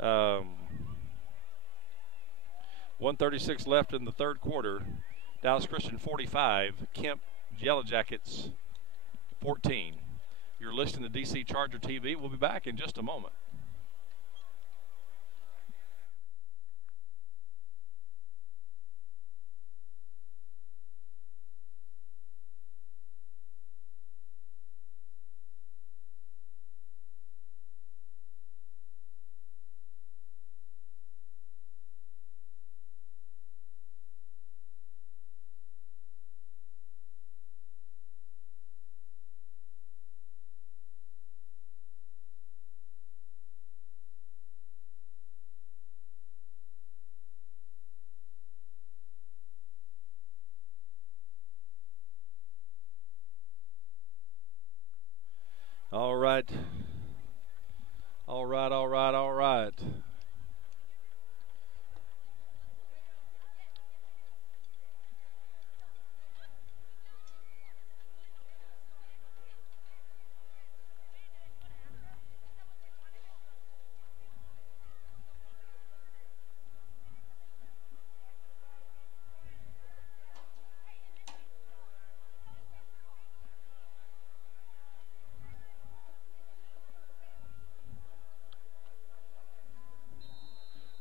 1:36 left in the third quarter, Dallas Christian 45, Kemp Yellow Jackets 14. You're listening to DC Charger TV. We'll be back in just a moment. All right.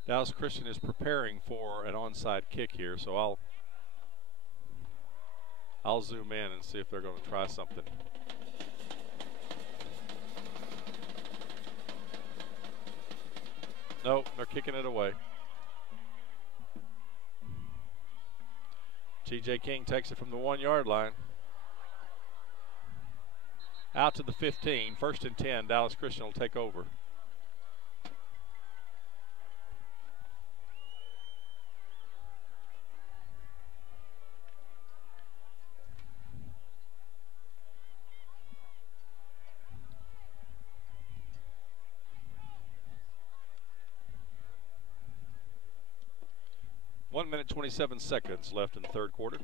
Dallas Christian is preparing for an onside kick here, so I'll zoom in and see if they're going to try something. Nope, they're kicking it away. TJ King takes it from the 1-yard line. Out to the 15, 1st and 10, Dallas Christian will take over. One minute, 27 seconds left in the third quarter.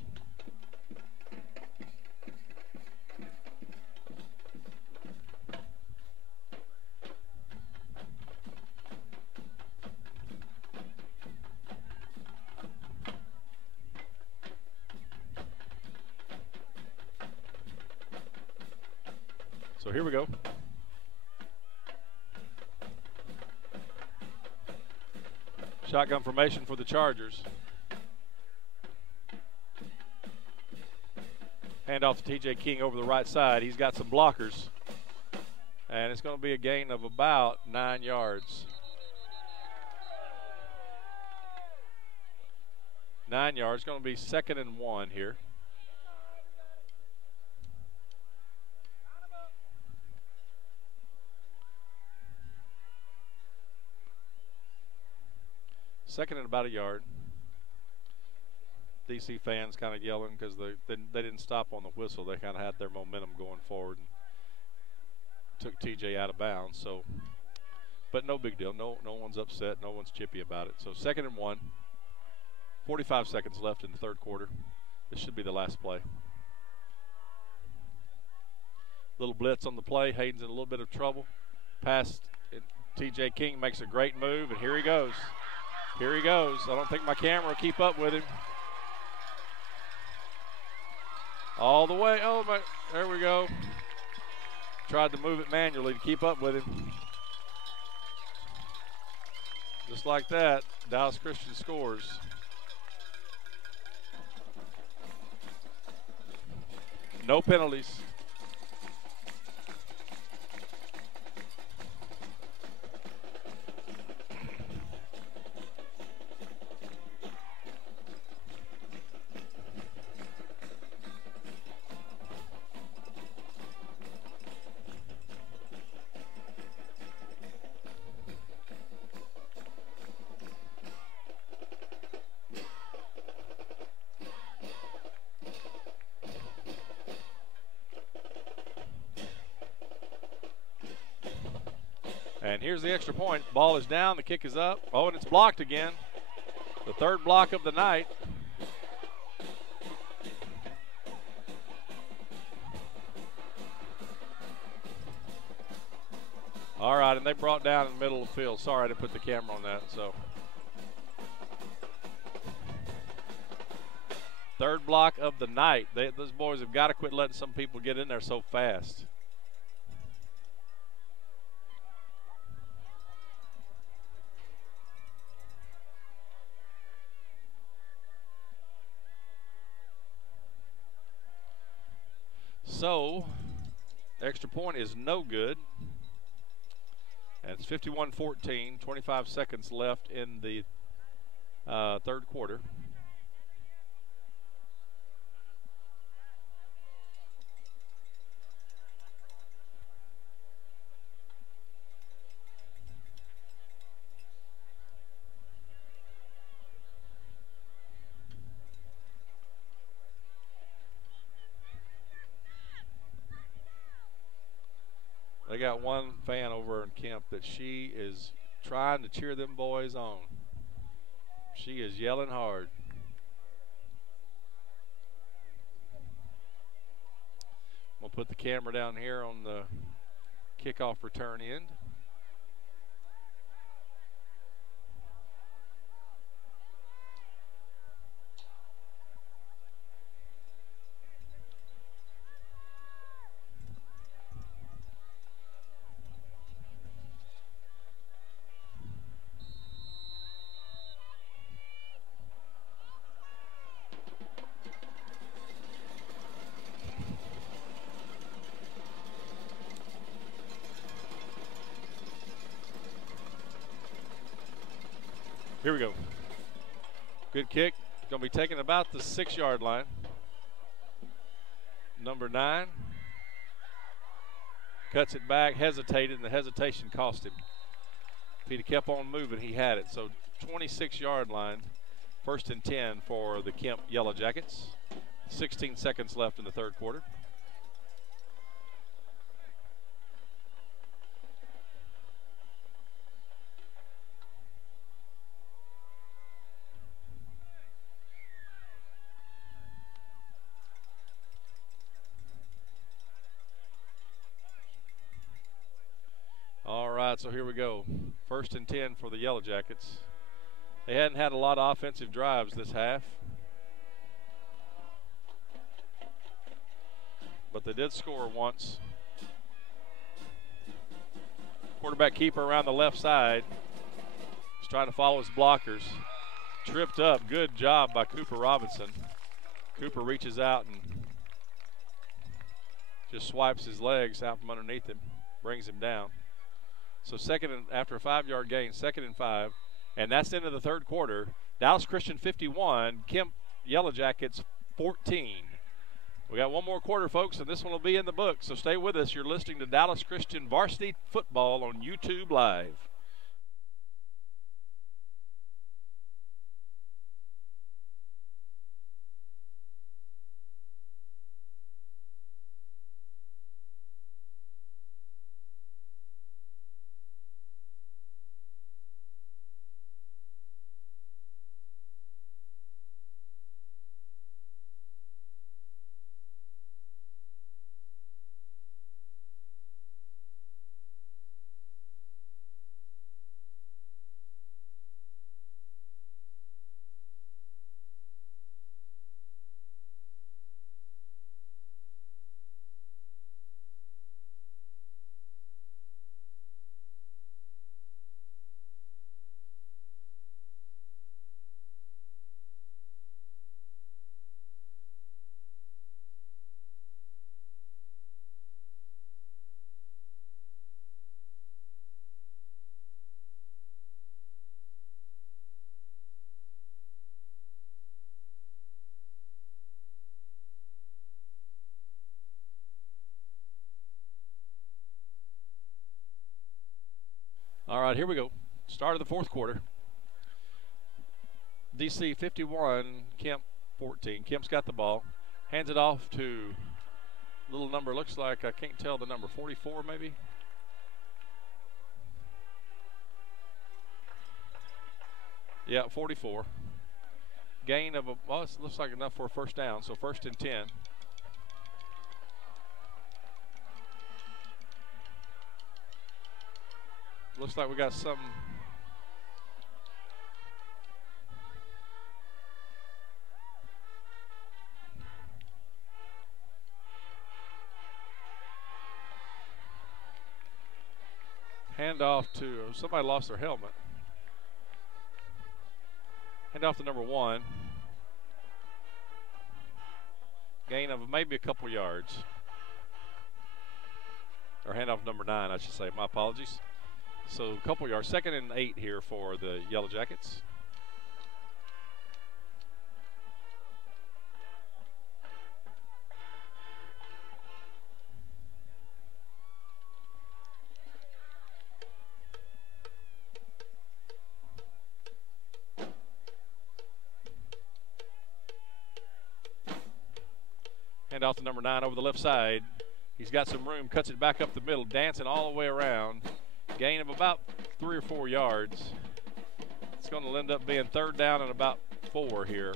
So here we go. Shotgun formation for the Chargers. Hand off to T.J. King over the right side. He's got some blockers. And it's going to be a gain of about 9 yards. 9 yards. Going to be 2nd and 1 here. Second and about a yard. DC fans kind of yelling because they didn't stop on the whistle. They kind of had their momentum going forward and took TJ out of bounds. So, but no big deal. No one's upset. No one's chippy about it. So 2nd and 1. 45 seconds left in the third quarter. This should be the last play. Little blitz on the play. Hayden's in a little bit of trouble. Pass. TJ King makes a great move, and here he goes. Here he goes. I don't think my camera will keep up with him. All the way. Oh, my. There we go. Tried to move it manually to keep up with him. Just like that, Dallas Christian scores. No penalties. And here's the extra point. Ball is down. The kick is up. Oh, and it's blocked again. The third block of the night. All right, and they brought down in the middle of the field. Sorry, I didn't put the camera on that. So, third block of the night. Those boys have got to quit letting some people get in there so fast. So, extra point is no good. And it's 51-14, 25 seconds left in the third quarter. They got one fan over in Kemp that she is trying to cheer them boys on. She is yelling hard. We'll put the camera down here on the kickoff return end. Here we go. Good kick. Going to be taken about the 6-yard line. Number 9. Cuts it back, hesitated, and the hesitation cost him. If he'd have kept on moving, he had it. So 26-yard line, 1st and 10 for the Kemp Yellow Jackets. 16 seconds left in the third quarter. So here we go. 1st and 10 for the Yellow Jackets. They hadn't had a lot of offensive drives this half, but they did score once. Quarterback keeper around the left side. He's trying to follow his blockers. Tripped up. Good job by Cooper Robinson. Cooper reaches out and Just swipes his legs out from underneath him, brings him down. So after a 5-yard gain, 2nd and 5. And that's the end of the third quarter. Dallas Christian 51, Kemp Yellow Jackets 14. We got one more quarter, folks, and this one will be in the book. So stay with us. You're listening to Dallas Christian Varsity Football on YouTube Live. All right, here we go. Start of the fourth quarter. DC 51, Kemp 14. Kemp's got the ball. Hands it off to little number, looks like, I can't tell the number, 44 maybe? Yeah, 44. Gain of, well, it looks like enough for a first down, so 1st and 10. Looks like we got some handoff to somebody lost their helmet. Handoff to number 1. Gain of maybe a couple yards. Or handoff number 9, I should say. My apologies. So a couple yards. 2nd and 8 here for the Yellow Jackets. Hand off to number 9 over the left side. He's got some room, cuts it back up the middle, dancing all the way around. Gain of about 3 or 4 yards. It's going to end up being 3rd down and about 4 here.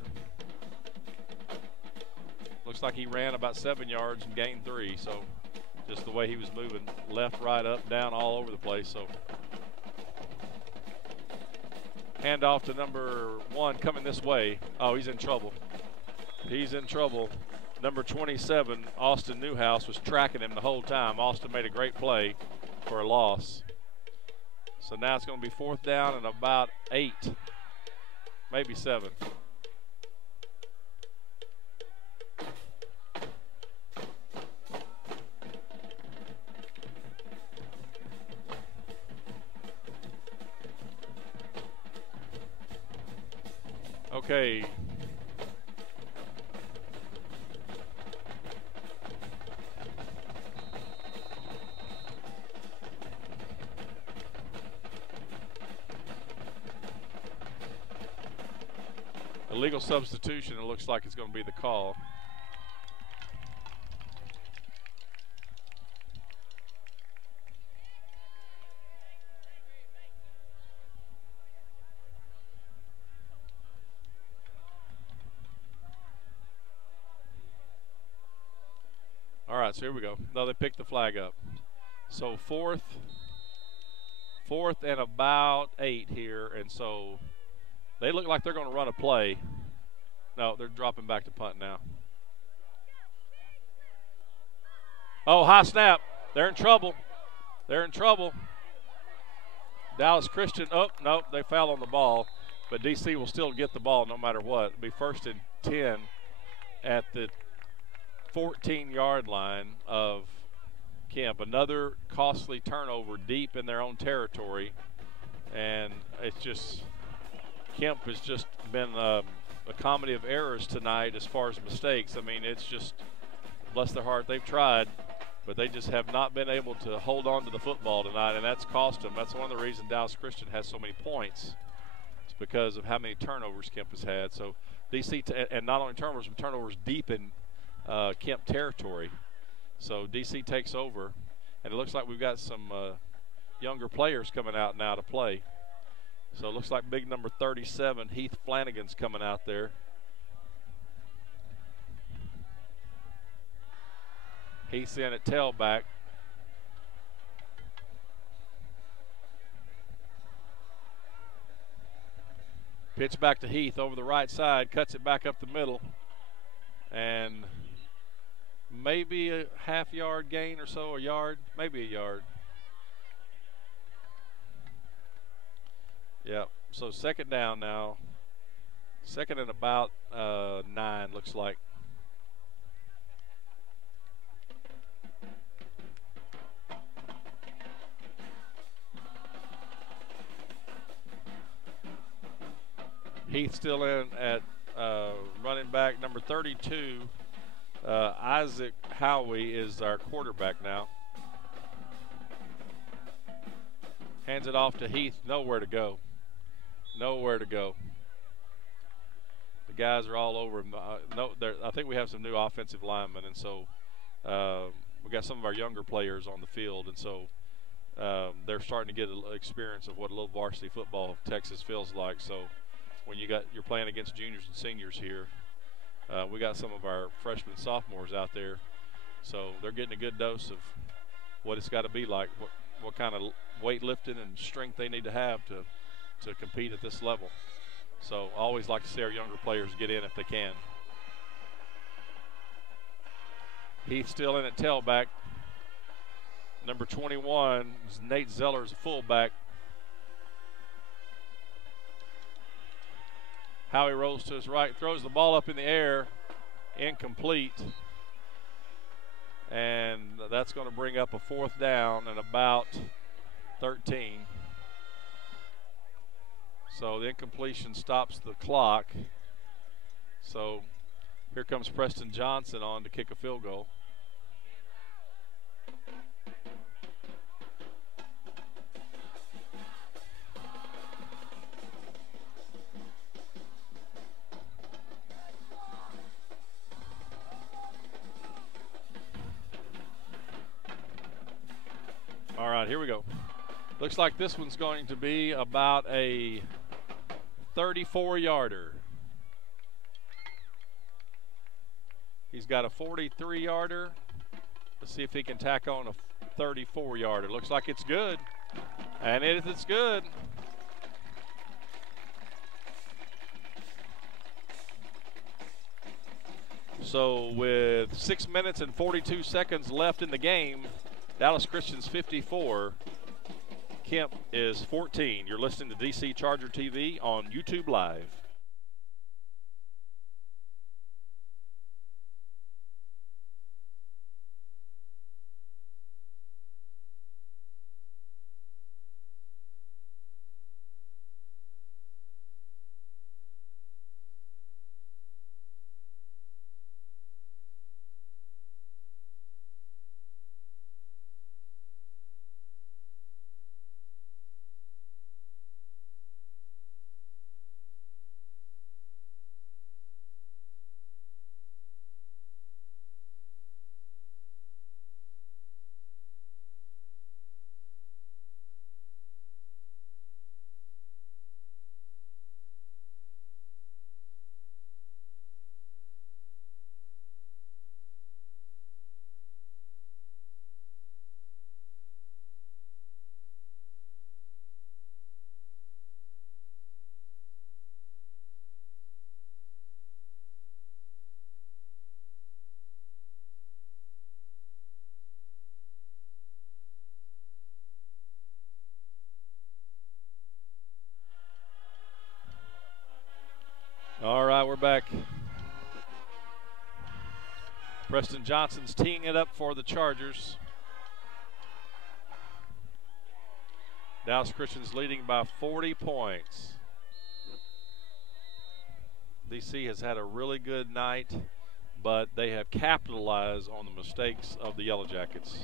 Looks like he ran about 7 yards and gained 3. So just the way he was moving, left, right, up, down, all over the place. So hand off to number 1 coming this way. Oh, he's in trouble. He's in trouble. Number 27, Austin Newhouse, was tracking him the whole time. Austin made a great play for a loss. So now it's going to be 4th down and about 8, maybe 7. Okay. Illegal substitution, it looks like it's going to be the call. All right, so here we go. Now they picked the flag up. So fourth and about 8 here, and so they look like they're going to run a play. No, they're dropping back to punt now. Oh, high snap. They're in trouble. They're in trouble. Dallas Christian, oh, no, they foul on the ball. But DC will still get the ball no matter what. It'll be 1st and 10 at the 14-yard line of Kemp. Another costly turnover deep in their own territory. And it's just, Kemp has just been a comedy of errors tonight as far as mistakes. I mean, it's just, bless their heart, they've tried, but they just have not been able to hold on to the football tonight, and that's cost them. That's one of the reasons Dallas Christian has so many points. It's because of how many turnovers Kemp has had. So DC, and not only turnovers, but turnovers deep in Kemp territory. So DC takes over, and it looks like we've got some younger players coming out now to play. So it looks like big number 37, Heath Flanagan's coming out there. Heath's in at tailback. Pitch back to Heath over the right side, cuts it back up the middle, and maybe a half-yard gain or so, a yard, maybe a yard. Yeah, so second down now. Second and about 9, looks like. Heath still in at running back. Number 32, Isaac Howie is our quarterback now. Hands it off to Heath, nowhere to go. Nowhere to go. The guys are all over him. I think we have some new offensive linemen, and so we got some of our younger players on the field, and so they're starting to get an experience of what a little varsity football of Texas feels like. So when you're playing against juniors and seniors here, we got some of our freshmen, sophomores out there, so they're getting a good dose of what it's got to be like, what kind of weightlifting and strength they need to have to compete at this level. So I always like to see our younger players get in if they can. Heath still in at tailback. Number 21 is Nate Zeller's a fullback. Howie rolls to his right, throws the ball up in the air, incomplete. And that's going to bring up a fourth down and about 13. So the incompletion stops the clock. So here comes Preston Johnson on to kick a field goal. All right, here we go. Looks like this one's going to be about a 34-yarder. He's got a 43-yarder. Let's see if he can tack on a 34-yarder. Looks like it's good. And it's good. So with 6 minutes and 42 seconds left in the game, Dallas Christian's 54. Kemp is 14. You're listening to DC Charger TV on YouTube Live. All right, we're back. Preston Johnson's teeing it up for the Chargers. Dallas Christian's leading by 40 points. DC has had a really good night, but they have capitalized on the mistakes of the Yellow Jackets.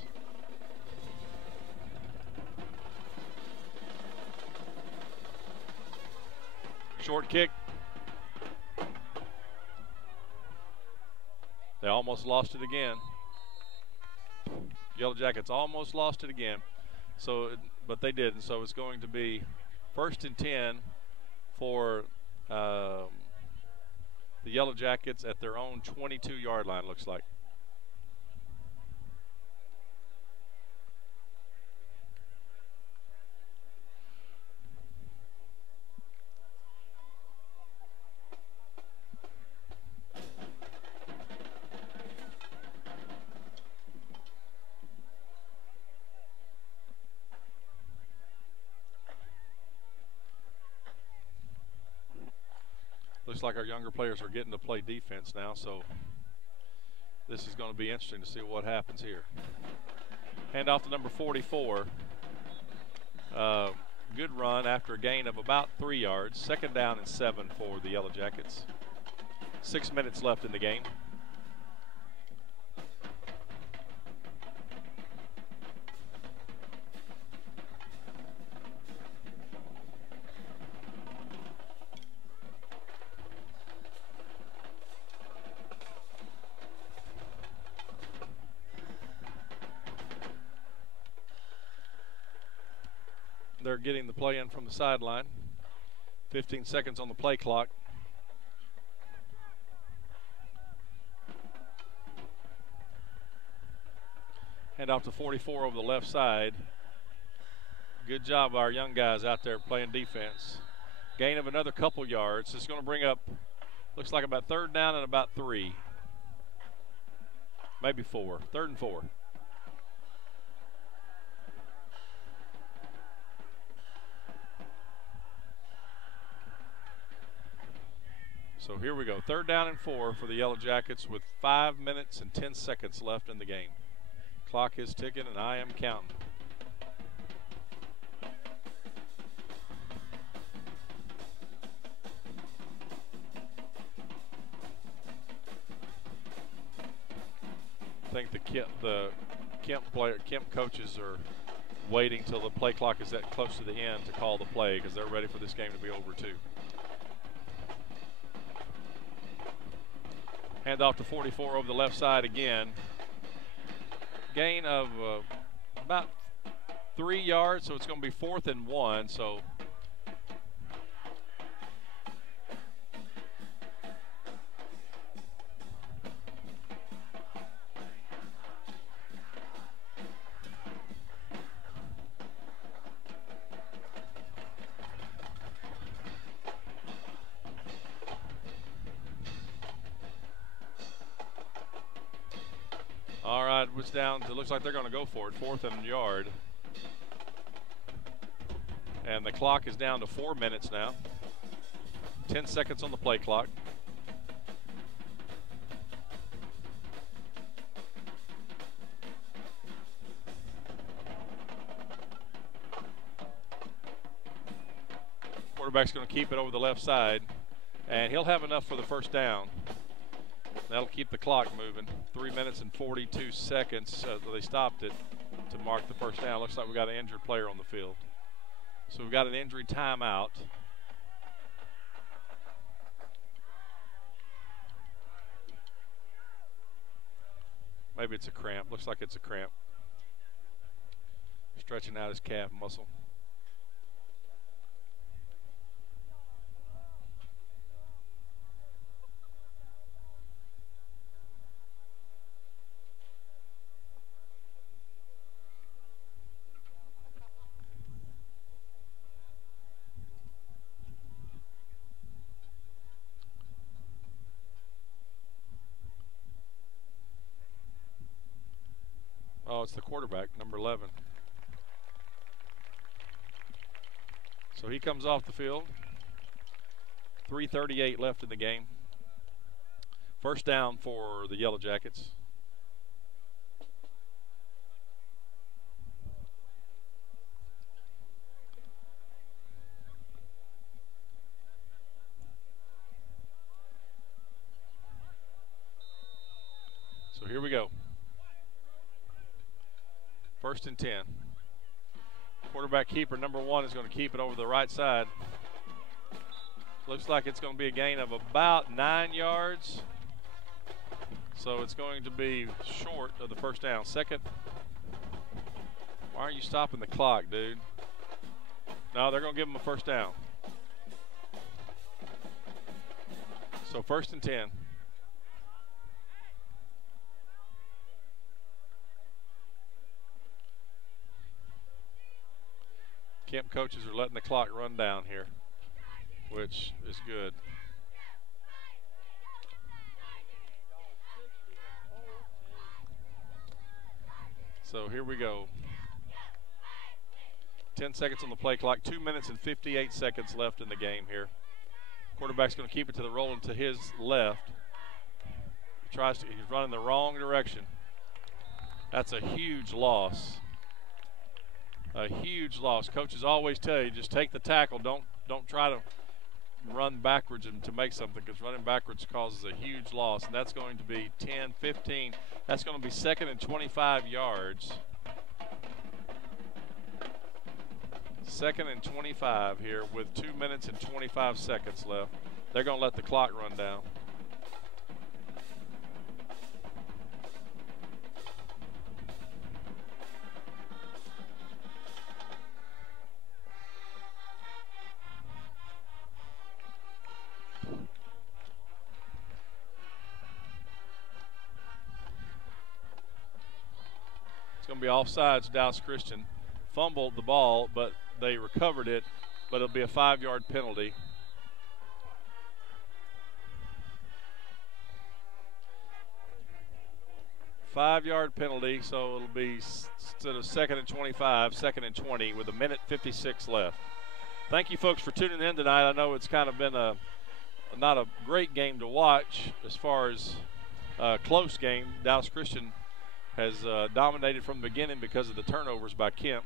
Short kick. They almost lost it again. Yellow Jackets almost lost it again. But they didn't. So it's going to be 1st and 10 for the Yellow Jackets at their own 22-yard line, looks like. Looks like our younger players are getting to play defense now, so this is going to be interesting to see what happens here. Hand off to number 44. Good run after a gain of about 3 yards. 2nd down and 7 for the Yellow Jackets. 6 minutes left in the game. They're getting the play in from the sideline. 15 seconds on the play clock. Hand off to 44 over the left side. Good job of our young guys out there playing defense. Gain of another couple yards. It's going to bring up, looks like about 3rd down and about 3. Maybe 4. 3rd and 4. So here we go. 3rd down and 4 for the Yellow Jackets with 5 minutes and 10 seconds left in the game. Clock is ticking and I am counting. I think the Kemp coaches are waiting till the play clock is that close to the end to call the play because they're ready for this game to be over too. Hand off to 44 over the left side again. Gain of about 3 yards, so it's going to be 4th and 1. So it's down. It looks like they're going to go for it. 4th and yard. And the clock is down to 4 minutes now. 10 seconds on the play clock. Quarterback's going to keep it over the left side. And he'll have enough for the 1st down. That'll keep the clock moving. 3 minutes and 42 seconds. They stopped it to mark the 1st down. Looks like we got an injured player on the field. So we've got an injury timeout. Maybe it's a cramp. Looks like it's a cramp. Stretching out his calf muscle. Oh, it's the quarterback, number 11. So he comes off the field. 3:38 left in the game. 1st down for the Yellow Jackets. So here we go. 1st and 10. Quarterback keeper number 1 is going to keep it over the right side. Looks like it's going to be a gain of about 9 yards. So it's going to be short of the first down. Second. Why aren't you stopping the clock, dude? No, they're going to give him a first down. So 1st and 10. Kemp coaches are letting the clock run down here, which is good. So here we go. 10 seconds on the play clock, 2 minutes and 58 seconds left in the game here. Quarterback's going to keep it to the roll and to his left. He's running the wrong direction. That's a huge loss. A huge loss. Coaches always tell you, just take the tackle. Don't try to run backwards and to make something, because running backwards causes a huge loss. And that's going to be 10, 15. That's going to be 2nd and 25 yards. 2nd and 25 here with 2 minutes and 25 seconds left. They're going to let the clock run down. It's going to be offsides. Dallas Christian fumbled the ball, but they recovered it, but it'll be a 5-yard penalty. Five-yard penalty, so it'll be instead of 2nd and 25, 2nd and 20 with 1:56 left. Thank you, folks, for tuning in tonight. I know it's kind of been not a great game to watch as far as a close game. Dallas Christian has dominated from the beginning because of the turnovers by Kemp.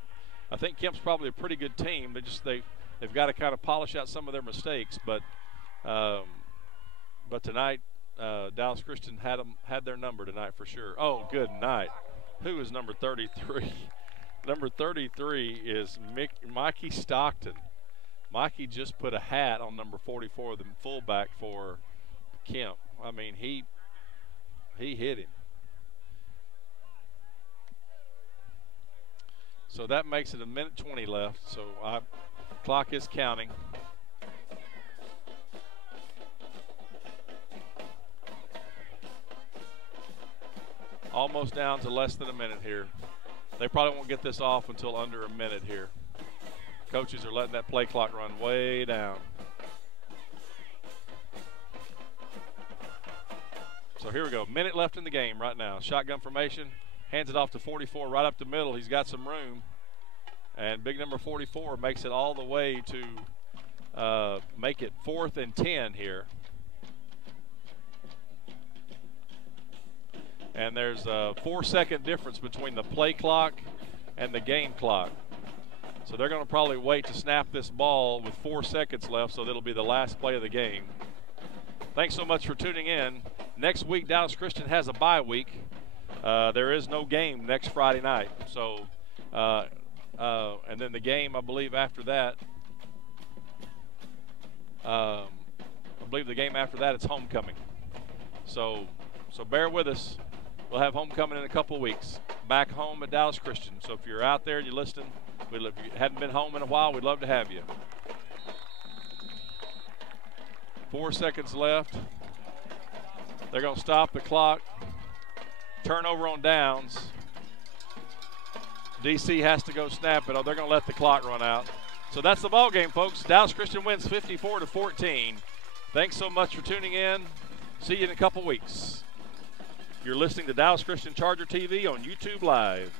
I think Kemp's probably a pretty good team. They've got to kind of polish out some of their mistakes, but tonight Dallas Christian had their number tonight for sure. Oh, good night. Who is number 33? Number 33 is Mikey Stockton. Mikey just put a hat on number 44, the fullback for Kemp. I mean, he hit him. So that makes it 1:20 left. So clock is counting. Almost down to less than a minute here. They probably won't get this off until under a minute here. Coaches are letting that play clock run way down. So here we go. Minute left in the game right now. Shotgun formation. Hands it off to 44 right up the middle. He's got some room. And big number 44 makes it all the way to make it 4th and 10 here. And there's a 4-second difference between the play clock and the game clock. So they're going to probably wait to snap this ball with 4 seconds left, so that'll be the last play of the game. Thanks so much for tuning in. Next week, Dallas Christian has a bye week. There is no game next Friday night. So, and then the game, I believe, after that, it's homecoming. So bear with us. We'll have homecoming in a couple of weeks. Back home at Dallas Christian. So if you're out there and you're listening, if you hadn't been home in a while, we'd love to have you. 4 seconds left. They're going to stop the clock. Turnover on downs. DC has to go snap it. Oh, they're going to let the clock run out. So that's the ball game, folks. Dallas Christian wins 54-14. Thanks so much for tuning in. See you in a couple weeks. You're listening to Dallas Christian Charger TV on YouTube Live.